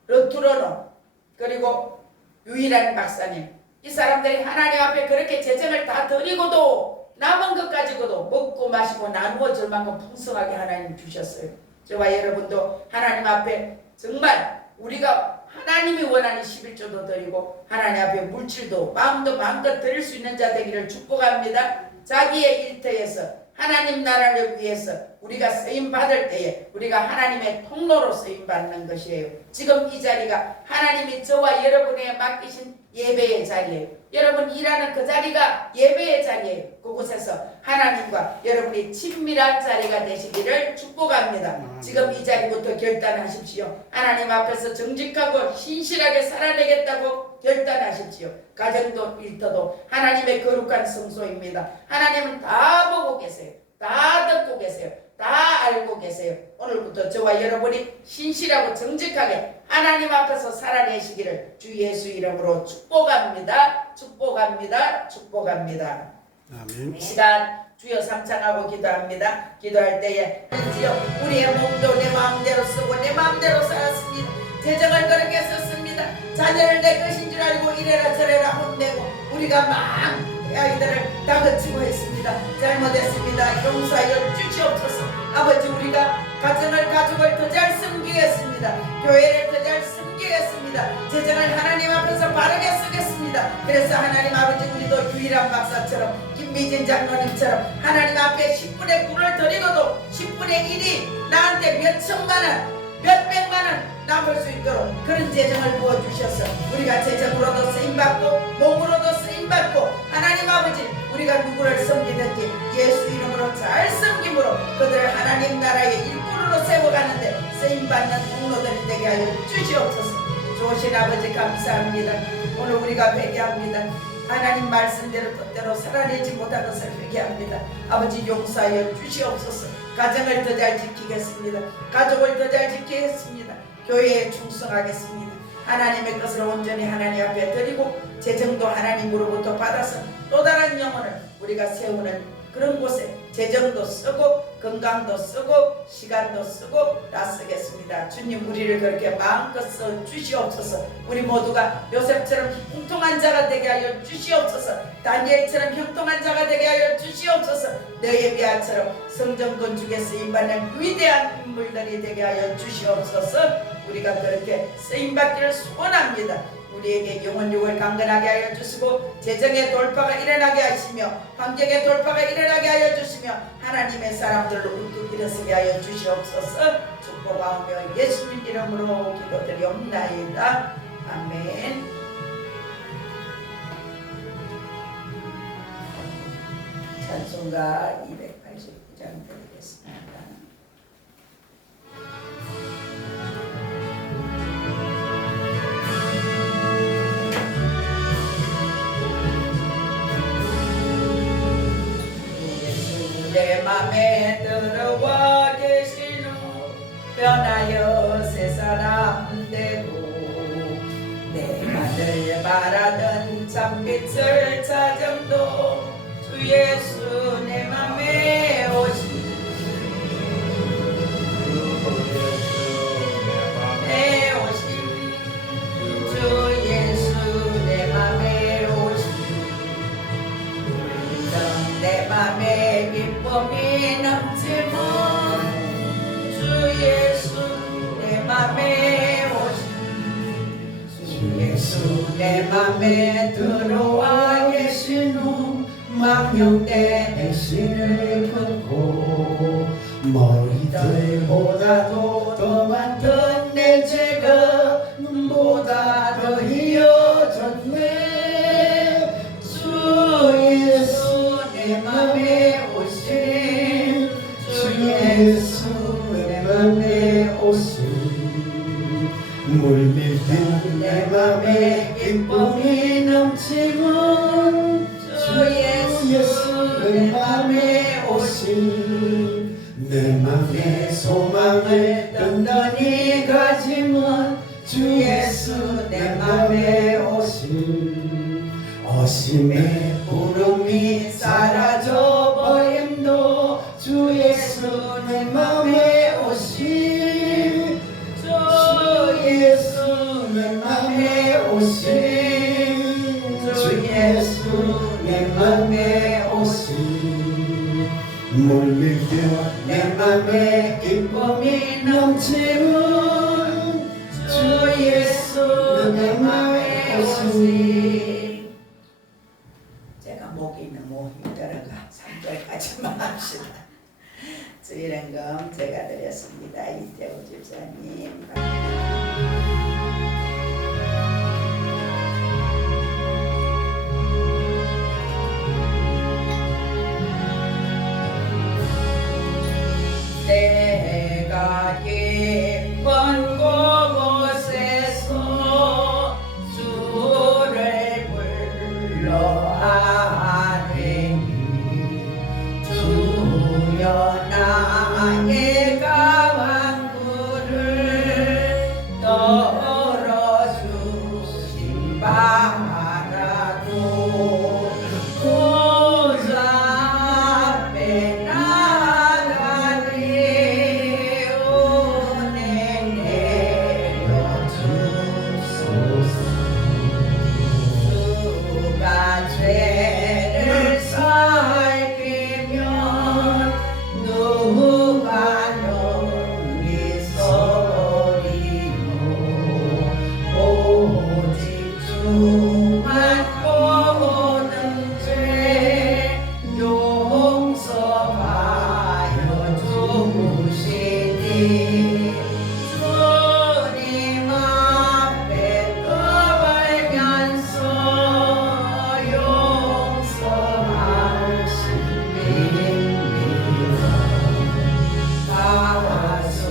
르투러노 그리고 유일한 박사님, 이 사람들이 하나님 앞에 그렇게 재정을 다 드리고도 남은 것 가지고도 먹고 마시고 나누어 줄 만큼 풍성하게 하나님 주셨어요. 저와 여러분도 하나님 앞에 정말 우리가 하나님이 원하는 11조도 드리고 하나님 앞에 물질도 마음도 마음껏 드릴 수 있는 자 되기를 축복합니다. 자기의 일터에서 하나님 나라를 위해서 우리가 쓰임받을 때에 우리가 하나님의 통로로 쓰임받는 것이에요. 지금 이 자리가 하나님이 저와 여러분에게 맡기신 예배의 자리예요. 여러분 일하는 그 자리가 예배의 자리예요. 그곳에서 하나님과 여러분이 친밀한 자리가 되시기를 축복합니다. 지금 이 자리부터 결단하십시오. 하나님 앞에서 정직하고 신실하게 살아내겠다고 결단하십시오. 가정도 일터도 하나님의 거룩한 성소입니다. 하나님은 다 보고 계세요. 다 듣고 계세요. 다 알고 계세요. 오늘부터 저와 여러분이 신실하고 정직하게 하나님 앞에서 살아내시기를 주 예수 이름으로 축복합니다. 축복합니다. 축복합니다. 아멘. 이 시간 주여 삼창하고 기도합니다. 기도할 때에 주여 우리의 몸도 내 마음대로 쓰고 내 마음대로 살았습니다. 재정을 그렇게 썼습니다. 자녀를 내 것인 줄 알고 이래라 저래라 혼내고 우리가 막 아이들을 다그치고 했습니다. 잘못했습니다. 용서하여 주시옵소서. 아버지 우리가 가정을 가족을 더 잘 섬기겠습니다. 교회를 더 잘 섬기겠습니다. 재정을 하나님 앞에서 바르게 쓰겠습니다. 그래서 하나님 아버지 우리도 유일한 박사처럼 김미진 장로님처럼 하나님 앞에 10분의 9를 드리고도 10분의 1이 나한테 몇 천만원 몇 백만원 남을 수 있도록 그런 재정을 부어주셔서 우리가 재정으로도 쓰임받고 몸으로도 쓰임받고 하나님 아버지 우리가 누구를 섬기든지 예수 이름으로 잘 섬김으로 그들을 하나님 나라의 일꾼으로 세워가는데 쓰임받는 통로들이 되게 하여 주시옵소서. 좋으신 아버지 감사합니다. 오늘 우리가 회개합니다. 하나님 말씀대로 뜻대로 살아내지 못한 것을 회개합니다. 아버지 용서하여 주시옵소서. 가정을 더 잘 지키겠습니다. 가족을 더 잘 지키겠습니다. 교회에 충성하겠습니다. 하나님의 것을 온전히 하나님 앞에 드리고 재정도 하나님으로부터 받아서 또 다른 영혼을 우리가 세우는 그런 곳에 재정도 쓰고 건강도 쓰고 시간도 쓰고 다 쓰겠습니다. 주님 우리를 그렇게 마음껏 써 주시옵소서. 우리 모두가 요셉처럼 형통한 자가 되게 하여 주시옵소서. 다니엘처럼 형통한 자가 되게 하여 주시옵소서. 느헤미야처럼 성전 건축에 쓰임받는 위대한 인물들이 되게 하여 주시옵소서. 우리가 그렇게 쓰임받기를 소원합니다. 우리에게 영혼육을 강건하게 하여 주시고 재정의 돌파가 일어나게 하시며 환경의 돌파가 일어나게 하여 주시며 하나님의 사람들로 우뚝 일어서게 하여 주시옵소서. 축복하며 예수님 이름으로 기도드리옵나이다. 아멘. 찬송가 289장 드리겠습니다. 내 맘에 들어와 계신 후 변하여 새 사람 되고 내만을 바라던 참빛을 찾음도 주 예수 내 맘에 오신 내 오신 주 예수 내 맘에 오신 내 맘에 기쁨이 넘치는 주 예수 내 맘에 오신 주 예수 내 맘에 들어와 계신 후 망령된 행실을 끊고 머리들보다도 더 많던 내 죄가 눈보다 더 이어졌네. 주 예수 내 맘에 오신 주 예수 내 맘에 오신 물밀 듯내 맘에 기쁨이 넘치는 주 예수 내 맘에 오신 내 맘에 소망을 든든히 가지면 주 예수 내 맘에 오신 어심의 부름이 사라져 버림도 주 예수 내 맘에 오신 주 예수 내 맘에 오신 주 예수 내 맘에 오신 물밀듯 내 맘에 기쁨이 넘치는 주 예수 내 맘에 오신. 제가 목이 너무 힘들어가 3절까지만 합시다. 주일행금 제가 드렸습니다. 이태우 집사님. 내가 깊은 곳에서 주를 불러 아뢰니 주여 나 주만 모든 죄 용서하여 주시니 주님 앞에 떠벌면서 용서하십니다.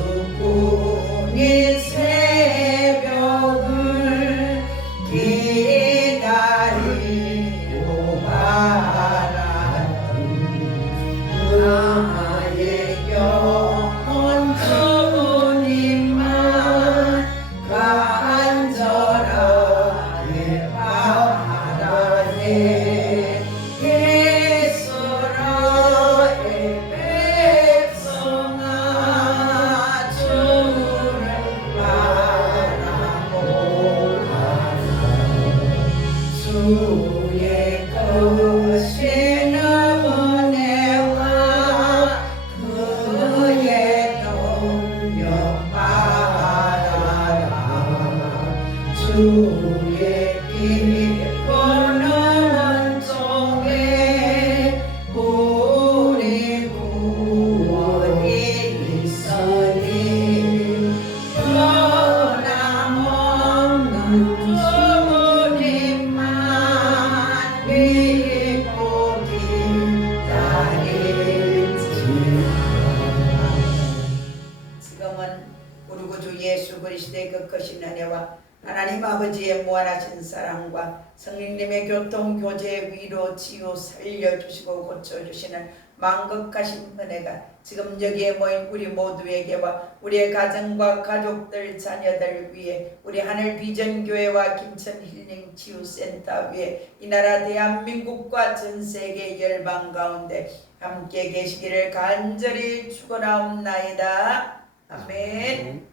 가수꾼이 새벽을 기다리고 바라는 나의 영혼 주님만 간절하게 바라네. 이스라엘 백성아 주를 바라보아라. 주의 크신 은혜와 그의 능력 바라라. 주의 깊은 은총에 우리 구원이 있으니 변함없는 주님만 믿고 기다릴지어다. 지금은 우리 구주 예수 그리스도의 그 크신 은혜와 하나님 아버지의 무한하신 사랑과 성령님의 교통, 교제, 위로, 치유, 살려주시고 고쳐주시는 만극하신 은혜가 지금 여기에 모인 우리 모두에게와 우리의 가정과 가족들, 자녀들 위해 우리 하늘 비전교회와 김천 힐링 치유센터 위에 이 나라 대한민국과 전 세계 열방 가운데 함께 계시기를 간절히 축원하옵나이다. 아멘.